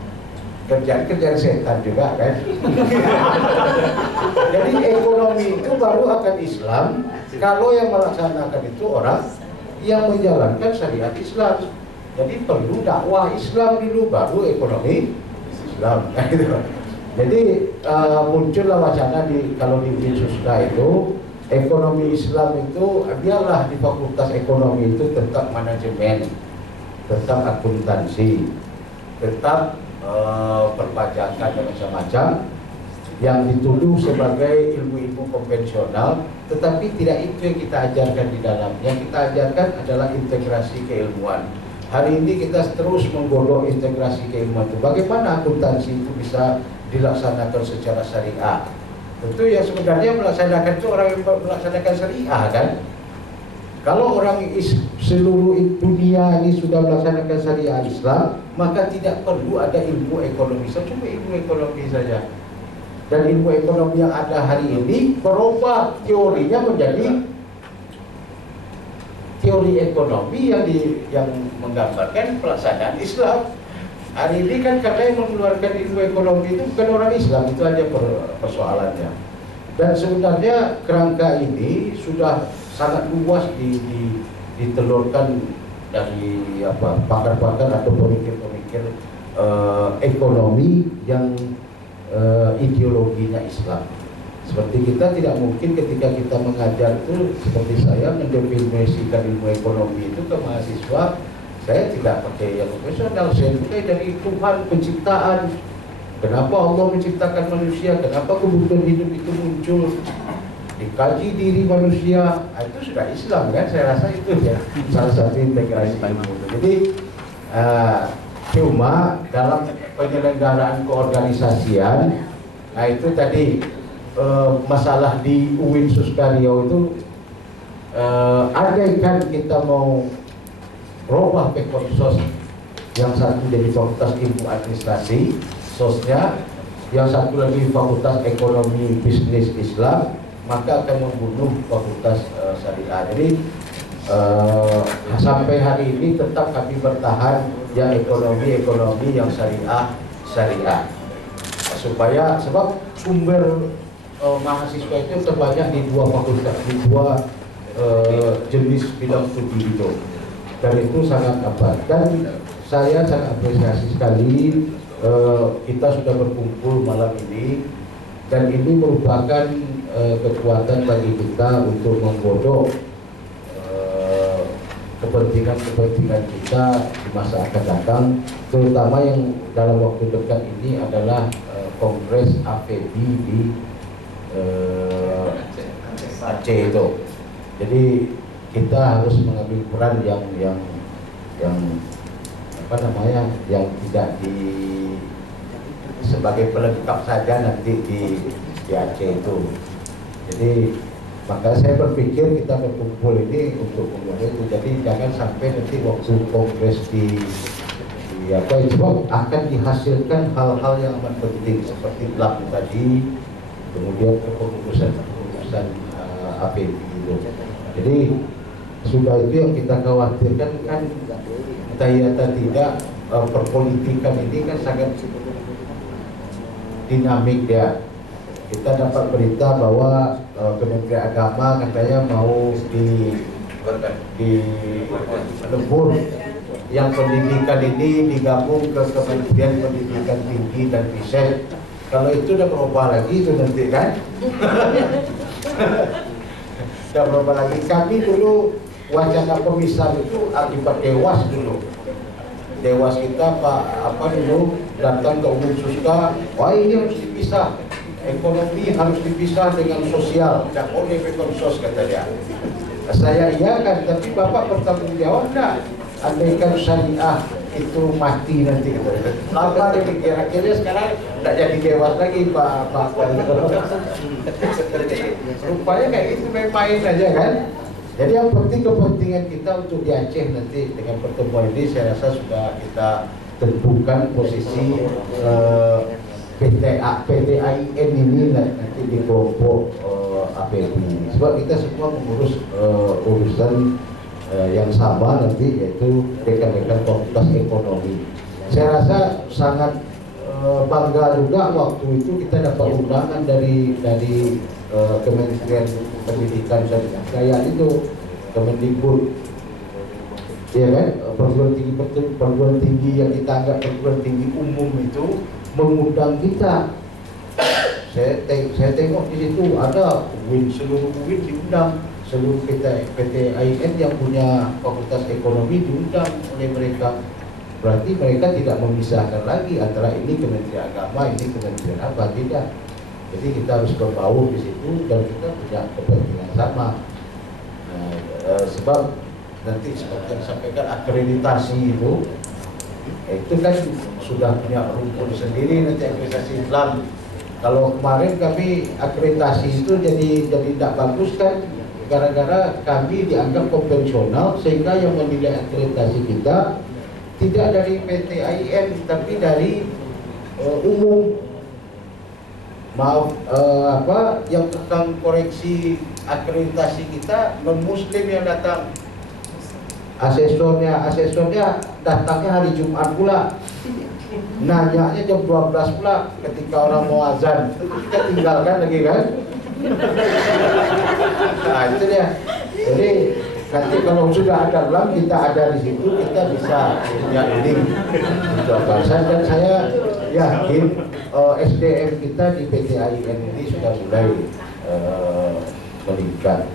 Kerjaan setan juga kan. Jadi ekonomi itu baru akan Islam kalau yang melaksanakan itu orang yang menjalankan syariat Islam. Jadi perlu dakwah Islam dulu baru ekonomi Islam. Jadi muncullah wacana kalau di Suska itu ekonomi Islam itu biarlah di fakultas ekonomi itu tetap manajemen, tetap akuntansi, tetap perpajakan dan macam-macam yang dituduh sebagai ilmu-ilmu konvensional, tetapi tidak itu yang kita ajarkan di dalam. Yang kita ajarkan adalah integrasi keilmuan. Hari ini kita terus menggodok integrasi keilmuan itu. Bagaimana akuntansi itu bisa dilaksanakan secara syariah? Tentu yang sebenarnya melaksanakan itu orang yang melaksanakan syariah kan. Kalau orang seluruh dunia ini sudah melaksanakan syariah Islam, maka tidak perlu ada ilmu ekonomi, cuma ilmu ekonomi saja. Dan ilmu ekonomi yang ada hari ini berubah teorinya menjadi teori ekonomi yang menggambarkan pelaksanaan Islam. Hari ini kan karena yang mengeluarkan ilmu ekonomi itu bukan orang Islam, itu aja persoalannya. Dan sebenarnya kerangka ini sudah sangat luas ditelurkan dari pakar-pakar atau pemikir-pemikir ekonomi yang ideologinya Islam. Seperti kita tidak mungkin ketika kita mengajar itu seperti saya mendefinisikan ilmu ekonomi itu ke mahasiswa, saya tidak pakai yang profesional, saya mulai dari Tuhan penciptaan. Kenapa Allah menciptakan manusia? Kenapa kebutuhan hidup itu muncul? Dikaji diri manusia, itu sudah Islam kan? Saya rasa itu ya salah satu integrasi ilmu. Jadi cuma dalam penyelenggaraan keorganisasian, nah itu tadi masalah di UIN Suska Riau itu andaikan kita mau robah sos yang satu jadi fakultas ilmu administrasi sosnya, yang satu lagi fakultas ekonomi bisnis Islam, maka akan membunuh fakultas syariah. Jadi sampai hari ini tetap kami bertahan yang ekonomi yang syariah supaya sebab sumber mahasiswa itu terbanyak di dua fakultas, di dua jenis bidang studi itu, dan itu sangat apa, dan saya sangat apresiasi sekali kita sudah berkumpul malam ini, dan ini merupakan kekuatan bagi kita untuk menggodok kepentingan kita di masa akan datang, terutama yang dalam waktu dekat ini adalah Kongres APB di Aceh itu. Jadi kita harus mengambil peran yang apa namanya, yang tidak sebagai pelengkap saja nanti di Aceh itu. Jadi maka saya berpikir kita berkumpul ini untuk mengumpul itu. Jadi jangan sampai nanti waktu kongres di apa itu akan dihasilkan hal-hal yang amat penting seperti lab tadi, kemudian kepengurusan APB itu. Jadi sudah itu yang kita khawatirkan kan, entah iya atau tidak, perpolitikan ini kan sangat dinamik ya. Kita dapat berita bahwa Kementerian Agama katanya mau dilebur yang pendidikan ini digabung ke Kementerian Pendidikan Tinggi dan Riset. Kalau itu udah berubah lagi itu nanti kan. Udah berubah lagi. Kami dulu wacana pemisahan itu akibat Dewas dulu. Dewas kita Pak dulu datang ke Umum Suska, wah ini harus dipisah ekonomi harus dipisah dengan sosial, tidak boleh pekonsos kata dia. Saya iakan, tapi Bapak bertanggung jawab enggak? Andaikan syariah itu mati nanti kata dia. Lama dia pikir, akhirnya sekarang tidak jadi dewas lagi Pak. Rupanya kayak gitu main-main aja kan. Jadi yang penting kepentingan kita untuk di Aceh nanti dengan pertemuan ini saya rasa sudah kita tentukan posisi PTAIN ini nanti di kelompok APB, sebab kita semua mengurus urusan yang sama nanti, yaitu rekan-rekan Fakultas Ekonomi. Saya rasa sangat bangga juga waktu itu kita dapat undangan dari Kementerian Pendidikan dan Kebudayaan itu, Kemendikbud, ya kan, perguruan tinggi yang kita anggap perguruan tinggi umum itu mengundang kita. Saya tengok di situ ada seluruh UIN diundang, seluruh PTAIN yang punya Fakultas Ekonomi diundang oleh mereka. Berarti mereka tidak memisahkan lagi antara ini Kementerian Agama, ini Kementerian apa, tidak. Jadi kita harus berbaur di situ dan kita punya kepentingan sama. Sebab nanti seperti yang disampaikan akreditasi itu kan sudah punya rumpun sendiri nanti akreditasi Islam. Kalau kemarin kami akreditasi itu jadi tidak bagus kan, gara-gara kami dianggap konvensional sehingga yang menilai akreditasi kita tidak dari PTAIN tapi dari umum. Maaf, yang tentang koreksi akreditasi kita non muslim yang datang, asesornya datangnya hari Jumat pula, nanyanya jam 12 pula ketika orang mau azan, kita tinggalkan lagi kan. Nah itu dia. Jadi nanti kalau sudah ada LAM, kita ada di situ, kita bisa punya link untuk bahasa. Dan saya yakin SDM kita di PTAIN ini sudah mulai meningkat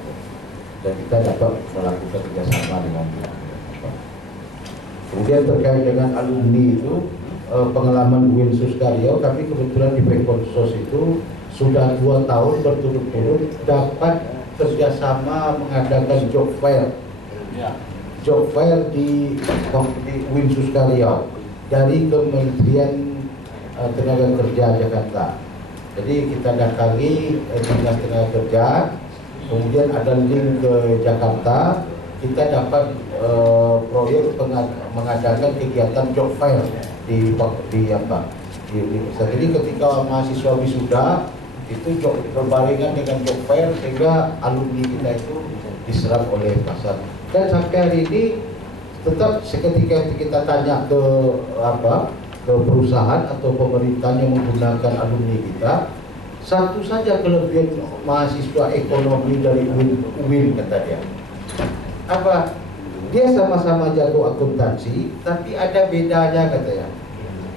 dan kita dapat melakukan kerjasama dengan dia. Kemudian terkait dengan alumni itu, pengalaman UIN Suskario, kami kebetulan di Pekonsos itu sudah 2 tahun berturut-turut dapat kerjasama mengadakan job fair, di UIN Suskario dari Kementerian Tenaga Kerja Jakarta. Jadi kita datangi Dinas Tenaga Kerja, kemudian ada link ke Jakarta, kita dapat proyek mengadakan kegiatan job fair di jadi ketika mahasiswa wisuda itu berbarengan dengan job fair sehingga alumni kita itu diserap oleh pasar. Dan sampai hari ini tetap seketika kita tanya ke perusahaan atau pemerintah yang menggunakan alumni kita, satu saja kelebihan mahasiswa ekonomi dari UIN kata dia. Apa? Dia sama-sama jago akuntansi, tapi ada bedanya katanya.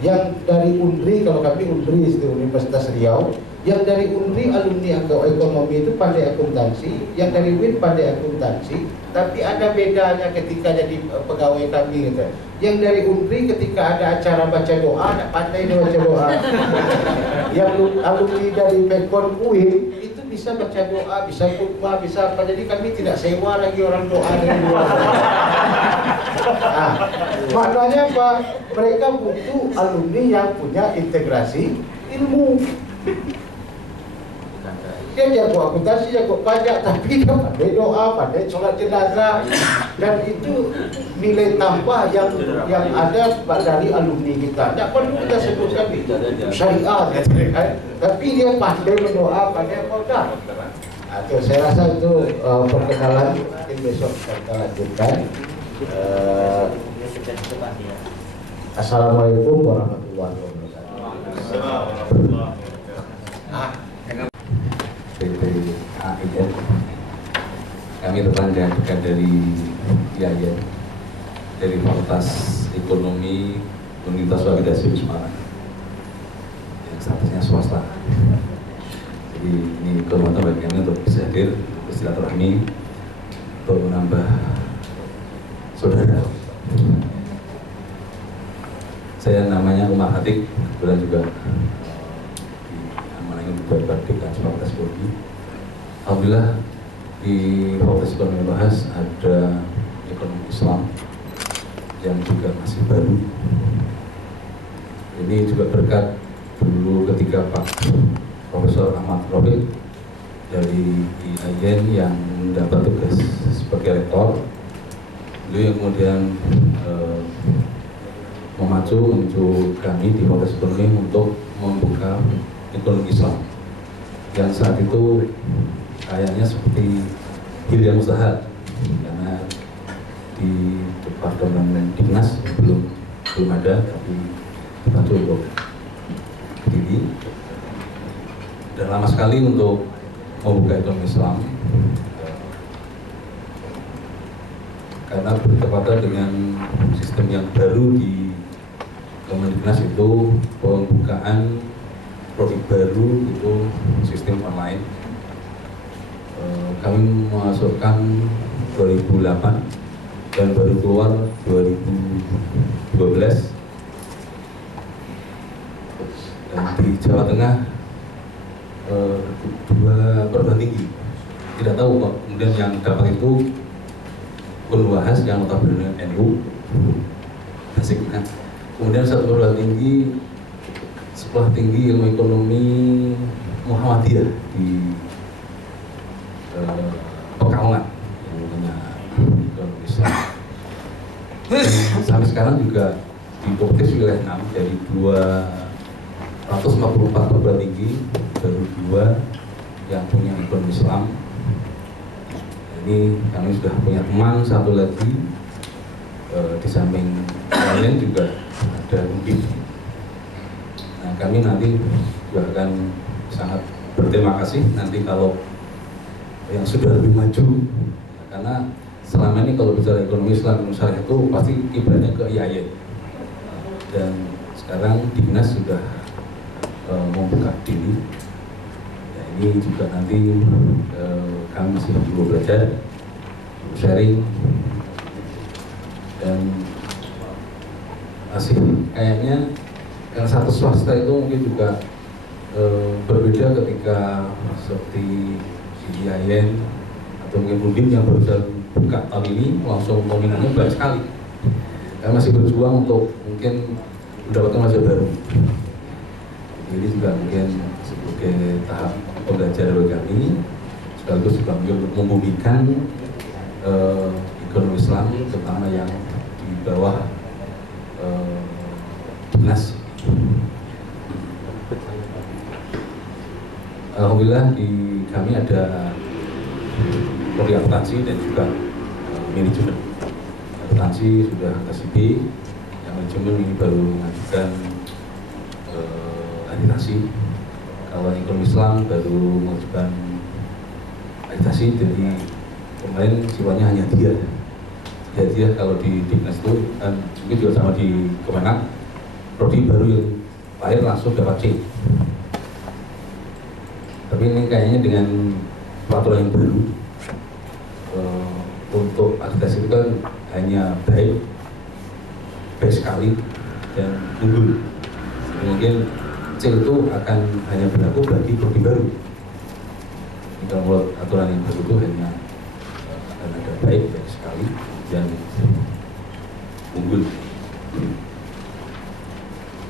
Yang dari UNRI, kalau kami UNRI itu Universitas Riau, yang dari UNRI alumni ekonomi itu pandai akuntansi, yang dari UIN pandai akuntansi, tapi ada bedanya ketika jadi pegawai kami gitu. Yang dari UNRI ketika ada acara baca doa, tidak pandai dia baca doa. Yang alumni dari Mekon UIN itu bisa baca doa, bisa khutbah, bisa apa. Jadi kami tidak sewa lagi orang doa dari luar. Nah, maknanya apa? Mereka butuh alumni yang punya integrasi ilmu. Dia jago akuntansi, jago pajak, tapi dia pandai doa, pandai sholat jenazah, dan itu nilai tambah yang ada dari alumni kita. Tidak perlu kita sebutkan itu syariah, tapi dia pandai berdoa, pandai apa. Nah, saya rasa itu perkenalan, mungkin besok kita lanjutkan. Assalamualaikum warahmatullahi wabarakatuh. PTAIN, kami tetangga dekat dari IAIN, dari Fakultas Ekonomi Universitas Wagidasun Semarang, yang statusnya swasta. Jadi ini kehormatan bagi kami untuk bisa hadir, bersilaturahmi, untuk menambah saudara. Saya namanya Umar Hatik, kebetulan juga Bapak Dekan Fakultas Ekonomi. Alhamdulillah di Fakultas Ekonomi bahas ada ekonomi Islam yang juga masih baru. Ini juga berkat dulu ketika Pak Profesor Ahmad Rofiq dari IAIN yang mendapat tugas sebagai rektor, beliau yang kemudian memacu untuk kami di Fakultas Ekonomi untuk membuka ekonomi Islam yang saat itu kayaknya seperti hal yang mustahil karena di Departemen Dinas belum ada, tapi dibantu untuk berdiri dan lama sekali untuk membuka ekonomi Islam karena bertepatan dengan sistem yang baru di Kemendinas itu pembukaan prodi baru itu sistem online. Kami masukkan 2008 dan baru keluar 2012. Dan di Jawa Tengah dua perguruan tinggi, tidak tahu kok kemudian yang dapat itu Unwahas yang notabene NU basicnya, kemudian satu perguruan tinggi Sekolah Tinggi Ilmu Ekonomi Muhammadiyah di Pekalongan yang punya ekonomi Islam. Sampai sekarang juga di kompetisi wilayah 6 dari 244 perguruan tinggi baru 2 yang punya ekonomi Islam. Ini kami sudah punya teman satu lagi di samping lain juga ada UNDIF. Nah, kami nanti juga akan sangat berterima kasih nanti kalau yang sudah lebih maju, karena selama ini kalau bicara ekonomi Islam Indonesia itu pasti ibaratnya ke IAIN, dan sekarang Dinas sudah membuka diri. Nah, ini juga nanti kami masih perlu belajar, sharing, dan masih kayaknya yang satu swasta itu mungkin juga berbeda ketika seperti IAIN atau mungkin Udin yang baru saja buka tahun ini langsung nominalnya banyak sekali. Kami masih berjuang untuk mungkin mendapatkan masa baru. Ini juga mungkin sebagai tahap pembelajaran bagi kami, sekaligus juga mungkin untuk membumikan ekonomi Islam, terutama yang di bawah Dinas. Alhamdulillah di kami ada prodi akuntansi dan juga manajemen. Akuntansi sudah KSIP, yang manajemen ini baru mengajukan akreditasi. Kalau ekonomi Islam baru mengajukan akreditasi, jadi kemarin sifatnya hanya dia. Kalau di Dinas itu kan mungkin juga sama di Kemenak, prodi baru yang lahir langsung dapat C. Tapi ini kayaknya dengan peraturan yang baru untuk akreditasi itu kan hanya baik sekali dan unggul. Mungkin C itu akan hanya berlaku bagi prodi baru. Kalau menurut aturan yang baru itu hanya akan ada baik sekali dan unggul.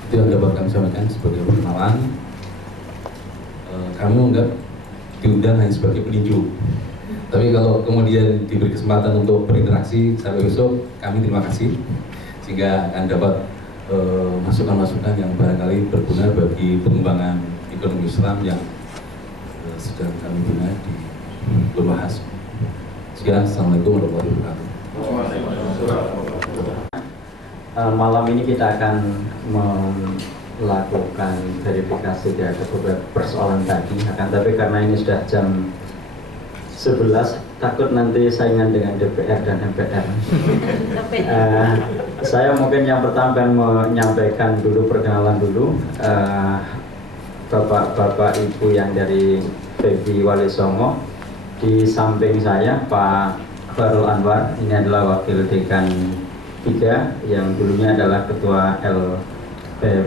Itu yang dapat kami sampaikan sebagai perkenalan. Kami enggak diundang hanya sebagai peninjau, tapi kalau kemudian diberi kesempatan untuk berinteraksi sampai besok, kami terima kasih sehingga akan dapat masukan-masukan yang barangkali berguna bagi pengembangan ekonomi Islam yang sedang kami bina di Unwahas. Sekian, assalamualaikum warahmatullahi wabarakatuh. Malam ini kita akan melakukan verifikasi terhadap beberapa persoalan tadi, tapi karena ini sudah jam 11, takut nanti saingan dengan DPR dan MPR. Saya mungkin yang pertama akan menyampaikan dulu perkenalan dulu. Bapak-bapak Ibu yang dari PB Wali Songo, di samping saya Pak Khairul Anwar, ini adalah Wakil Dekan 3 yang dulunya adalah Ketua LP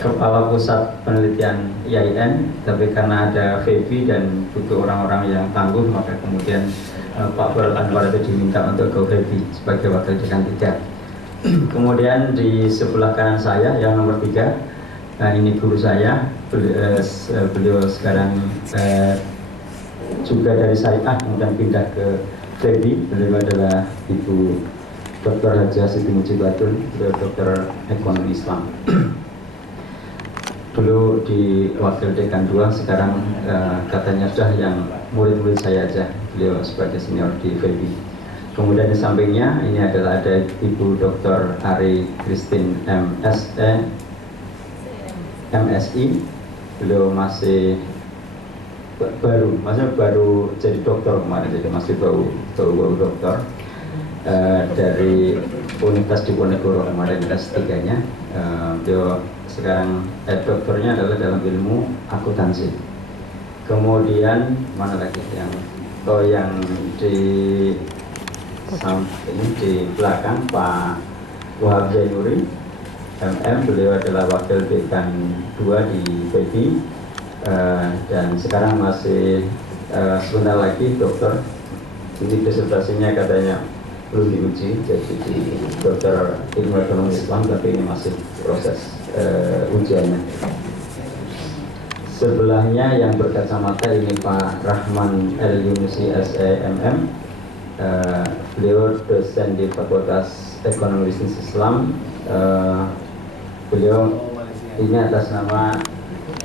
Kepala Pusat Penelitian IAIN, tapi karena ada FEBI dan butuh orang-orang yang tangguh, maka kemudian Pak Baral Anwar itu diminta untuk ke FEBI sebagai wakil dekan 3. Kemudian di sebelah kanan saya yang nomor 3, ini guru saya, beliau sekarang juga dari Syariah kemudian pindah ke FEBI. Beliau adalah Ibu Dr. Hajah Siti Mujibatun, beliau dokter ekonomi Islam. Dulu di wakil dekan 2, sekarang katanya sudah yang murid-murid saya aja, beliau sebagai senior di FEBI. Kemudian di sampingnya ini adalah ada Ibu Dr. Ari Christine MSI, beliau masih baru jadi dokter kemarin, jadi masih baru dokter dari Universitas Diponegoro kemarin S3-nya. Beliau sekarang dokternya adalah dalam ilmu akuntansi. Kemudian mana lagi yang di samping di belakang Pak Wahab Zainuri MM, beliau adalah wakil dekan 2 di FEBI dan sekarang masih sebentar lagi dokter. Ini disertasinya katanya belum diuji, jadi di dokter ilmu ekonomi Islam, tapi ini masih proses ujiannya. Sebelahnya yang berkacamata ini Pak Rahman L. Yunusi SEMM, beliau dosen di Fakultas Ekonomi Bisnis Islam. Beliau ini atas nama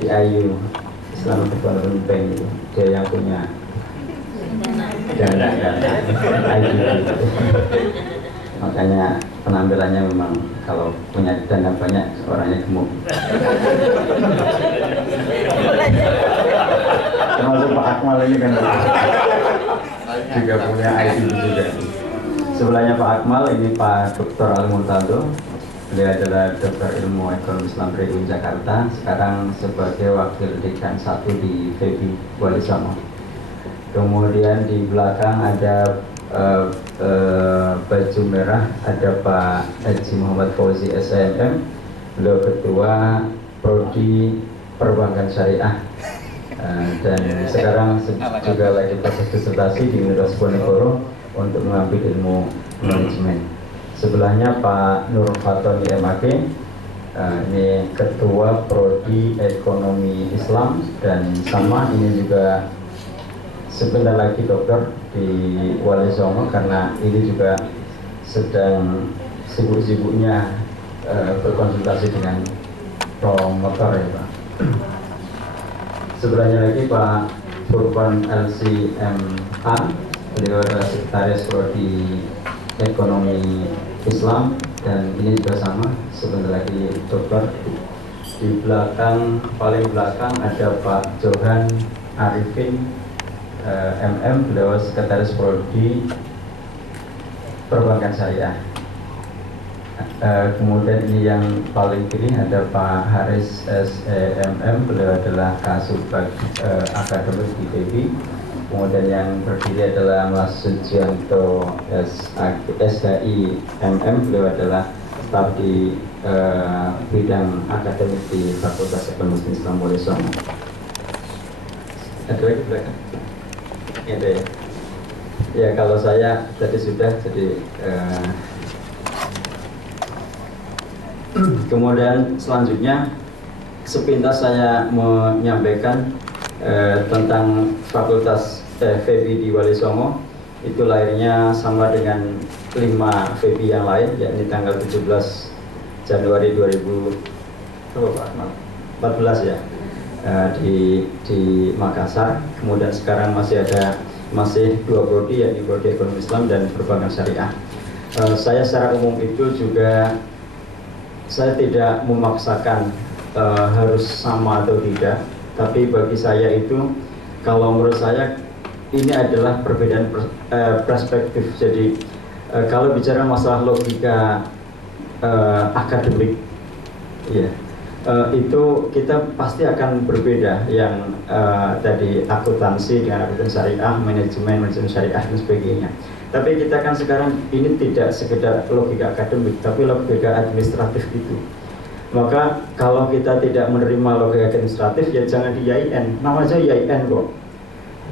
IAIU, Islamic Development Bank, dia yang punya dana makanya penampilannya memang kalau punya dana banyak orangnya gemuk. Termasuk Pak Akmal ini kan juga punya IT juga. Sebelahnya Pak Akmal ini Pak Dr. Ali Murtado, beliau adalah dokter ilmu ekonomi Islam dari UIN Jakarta, sekarang sebagai wakil dekan 1 di FEBI Wali Songo. Kemudian di belakang ada baju merah, ada Pak Haji Muhammad Fauzi SMM, beliau ketua Prodi Perbankan Syariah, dan sekarang juga lagi proses disertasi di Universitas Diponegoro untuk mengambil ilmu manajemen. Sebelahnya Pak Nur Fatoni MAG, ini ketua Prodi Ekonomi Islam, dan sama ini juga sebentar lagi dokter di Wali Songo, karena ini juga sedang sibuk-sibuknya berkonsultasi dengan promotor ya Pak. Sebelahnya lagi Pak Furqan LCMA, beliau adalah sekretaris Prodi Ekonomi Islam, dan ini juga sama sebentar lagi dokter. Di belakang, paling belakang ada Pak Johan Arifin MM, beliau sekretaris Prodi Perbankan Syariah. Kemudian ini yang paling kiri ada Pak Haris SEMM, beliau adalah Kasubag Akademik di FEBI. Kemudian yang berdiri adalah Mas Sujianto SHI MM, beliau adalah staf di bidang akademik di Fakultas Ekonomi Islam Wali Songo. Ada lagi belakang? Ada ya? Ya kalau saya tadi sudah, jadi kemudian selanjutnya sepintas saya menyampaikan tentang Fakultas FEBI di Wali Songo. Itu lahirnya sama dengan 5 FEBI yang lain, yakni tanggal 17 Januari 2014 ya, di Makassar. Kemudian sekarang masih 2 prodi, yakni Prodi Ekonomi Islam dan Perbankan Syariah. Saya secara umum itu juga saya tidak memaksakan harus sama atau tidak, tapi bagi saya itu, kalau menurut saya ini adalah perbedaan perspektif. Jadi kalau bicara masalah logika akademik, ya itu kita pasti akan berbeda. Yang tadi akuntansi dengan akuntansi syariah, manajemen syariah dan sebagainya. Tapi kita kan sekarang ini tidak sekedar logika akademik, tapi logika administratif itu. Maka kalau kita tidak menerima logika administratif, ya jangan di IAIN, namanya IAIN kok.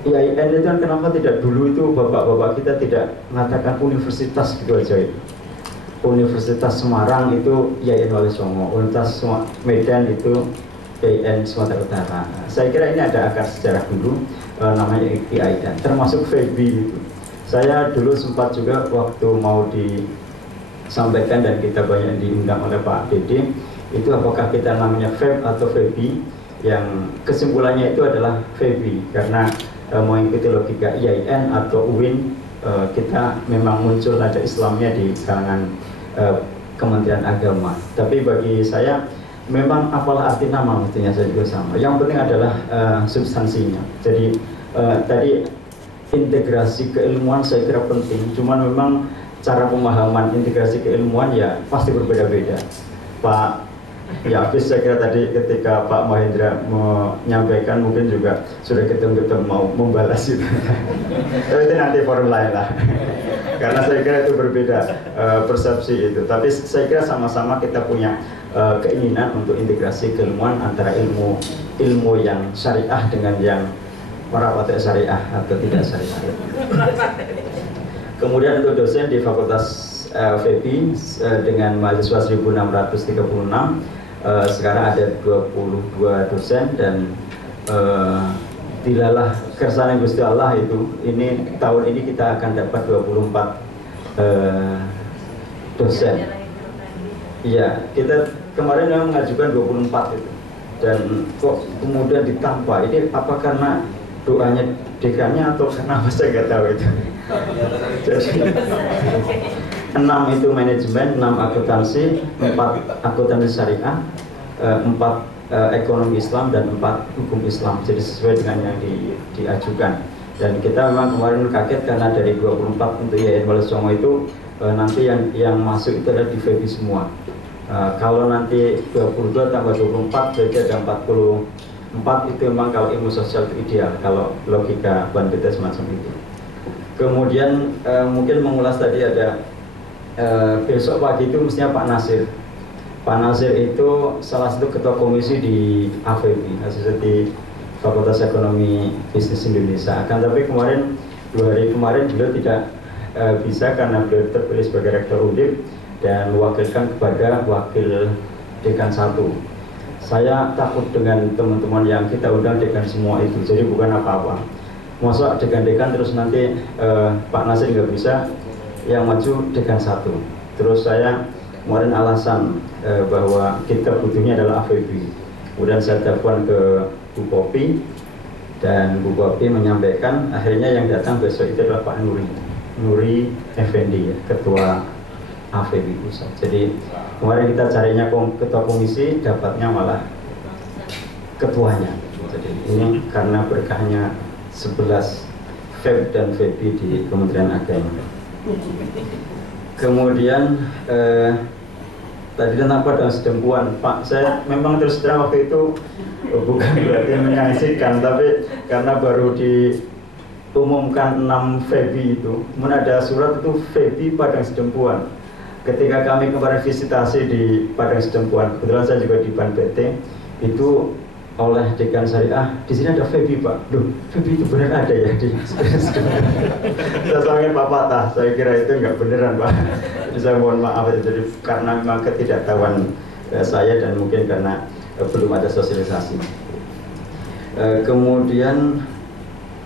IAIN itu kan kenapa tidak dulu itu bapak-bapak kita tidak mengatakan universitas gitu aja itu. Universitas Semarang itu IAIN Wali Songo, Universitas Medan itu IAIN Sumatera Utara. Saya kira ini ada akar sejarah dulu, namanya IAIN, termasuk FEB itu. Saya dulu sempat juga waktu mau disampaikan dan kita banyak diundang oleh Pak Dede, itu apakah kita namanya FEB atau FEBI, yang kesimpulannya itu adalah FEBI karena mengikuti logika IAIN atau UIN, kita memang muncul ada Islamnya di kalangan Kementerian Agama. Tapi bagi saya memang apalah arti nama mestinya saya juga sama. Yang penting adalah substansinya. Jadi tadi integrasi keilmuan saya kira penting. Cuman memang cara pemahaman integrasi keilmuan ya pasti berbeda-beda. Pak ya, habis saya kira tadi ketika Pak Mahendra menyampaikan mungkin juga sudah ketemu mau membalas itu. Tapi itu nanti forum lain lah. Karena saya kira itu berbeda persepsi itu. Tapi saya kira sama-sama kita punya keinginan untuk integrasi keilmuan antara ilmu yang syariah dengan yang merawat syariah atau tidak syariah. Kemudian untuk dosen di Fakultas FEBI dengan mahasiswa 1636, sekarang ada 22 dosen dan dilalah kersane Gusti Allah itu, ini tahun ini kita akan dapat 24 dosen. Iya, kita kemarin memang mengajukan 24 itu, dan kok kemudian ditambah. Ini apa karena doanya dekannya atau karena apa saya nggak tahu itu. Jadi 6 itu manajemen, 6 akuntansi, 4 akuntansi syariah, 4 ekonomi Islam, dan 4 hukum Islam. Jadi sesuai dengan yang diajukan. Dan kita memang kemarin kaget karena dari 24 untuk IAIN Wali Songo itu nanti yang masuk itu adalah di FEBI semua. Kalau nanti 22 tambah 24 berarti ada 44, itu memang kalau ilmu sosial itu ideal kalau logika Bandita semacam itu. Kemudian mungkin mengulas tadi ada besok pagi itu mestinya Pak Nasir. Pak Nasir itu salah satu ketua komisi di AFEBI, Asosiasi Fakultas Ekonomi Bisnis Indonesia. Akan tapi kemarin 2 hari kemarin beliau tidak bisa karena beliau terpilih sebagai rektor Undip dan mewakilkan kepada wakil dekan 1. Saya takut dengan teman-teman yang kita undang dekan semua itu, jadi bukan apa-apa. Masa dekan-dekan terus nanti Pak Nasir nggak bisa, yang maju dekan 1. Terus saya kemarin alasan bahwa kita butuhnya adalah AFEBI. Kemudian saya telepon ke Bu Popi dan Bu Popi menyampaikan, akhirnya yang datang besok itu adalah Pak Nuri Effendi, ketua AFEBI pusat. Jadi kemarin kita carinya ketua komisi, dapatnya malah ketuanya. Jadi ini karena berkahnya 11 FEB dan FEBI di Kementerian Agama. Kemudian tadi tentang padang sedempuan, Pak, saya memang terus terang waktu itu bukan berarti menyaksikan, tapi karena baru diumumkan 6 FEBI itu, kemudian ada surat itu FEBI Padang Sedempuan. Ketika kami kemarin visitasi di Padang Sedempuan, kebetulan saya juga di Ban PT, itu oleh dekan syariah, di sini ada FEBI Pak. Duh, FEBI itu benar ada ya di saya sampaikan Pak Patah, saya kira itu nggak beneran Pak. Jadi saya mohon maaf, jadi karena memang ketidaktahuan saya dan mungkin karena belum ada sosialisasi. Kemudian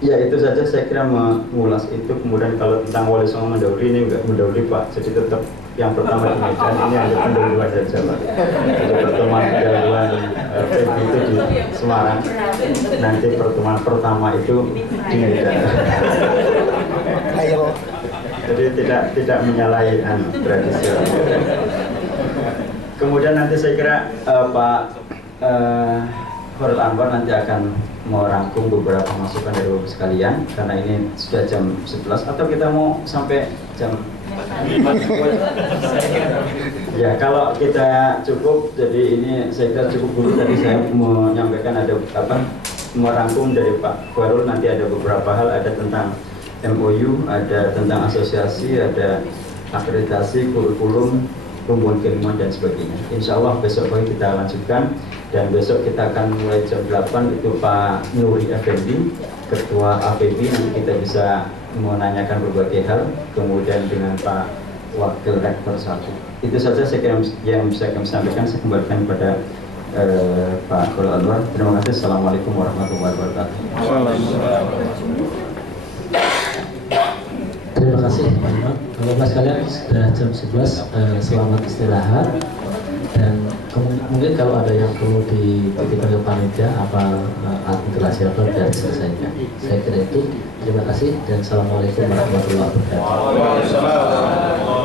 ya itu saja saya kira mengulas itu. Kemudian kalau tentang Wali Songo mendahului, ini nggak mendahului Pak, jadi tetap yang pertama di Medan, ini hanya pendahuluan saja Pak. Ada pertemuan pendahuluan FEBI itu di Semarang, nanti pertemuan pertama itu di Medan. Jadi tidak menyalahi tradisi. Kemudian nanti saya kira Pak Khairul Anwar nanti akan merangkum beberapa masukan dari Bapak sekalian, karena ini sudah jam 11 atau kita mau sampai jam ya kalau kita cukup, jadi ini saya kira cukup dulu. Tadi saya menyampaikan ada merangkum dari Pak Khairul, nanti ada beberapa hal, ada tentang MOU, ada tentang asosiasi, ada akreditasi, kurikulum, rumpun keilmuan dan sebagainya. Insya Allah besok pagi kita lanjutkan, dan besok kita akan mulai jam 8 itu Pak Nuri Effendi, Ketua APB, nanti kita bisa menanyakan berbagai hal, kemudian dengan Pak Wakil Rektor 1. Itu saja saya kira yang bisa kami sampaikan. Saya kembalikan kepada Pak Khalil Anwar. Terima kasih. Assalamualaikum warahmatullahi wabarakatuh. Terima kasih Pak Imam. Bapak sekalian, sudah jam 11, selamat istirahat. Dan mungkin kalau ada yang perlu dititipkan ke panitia apa administrasi apa sudah diselesaikan. Saya kira itu. Terima kasih dan assalamualaikum warahmatullahi wabarakatuh.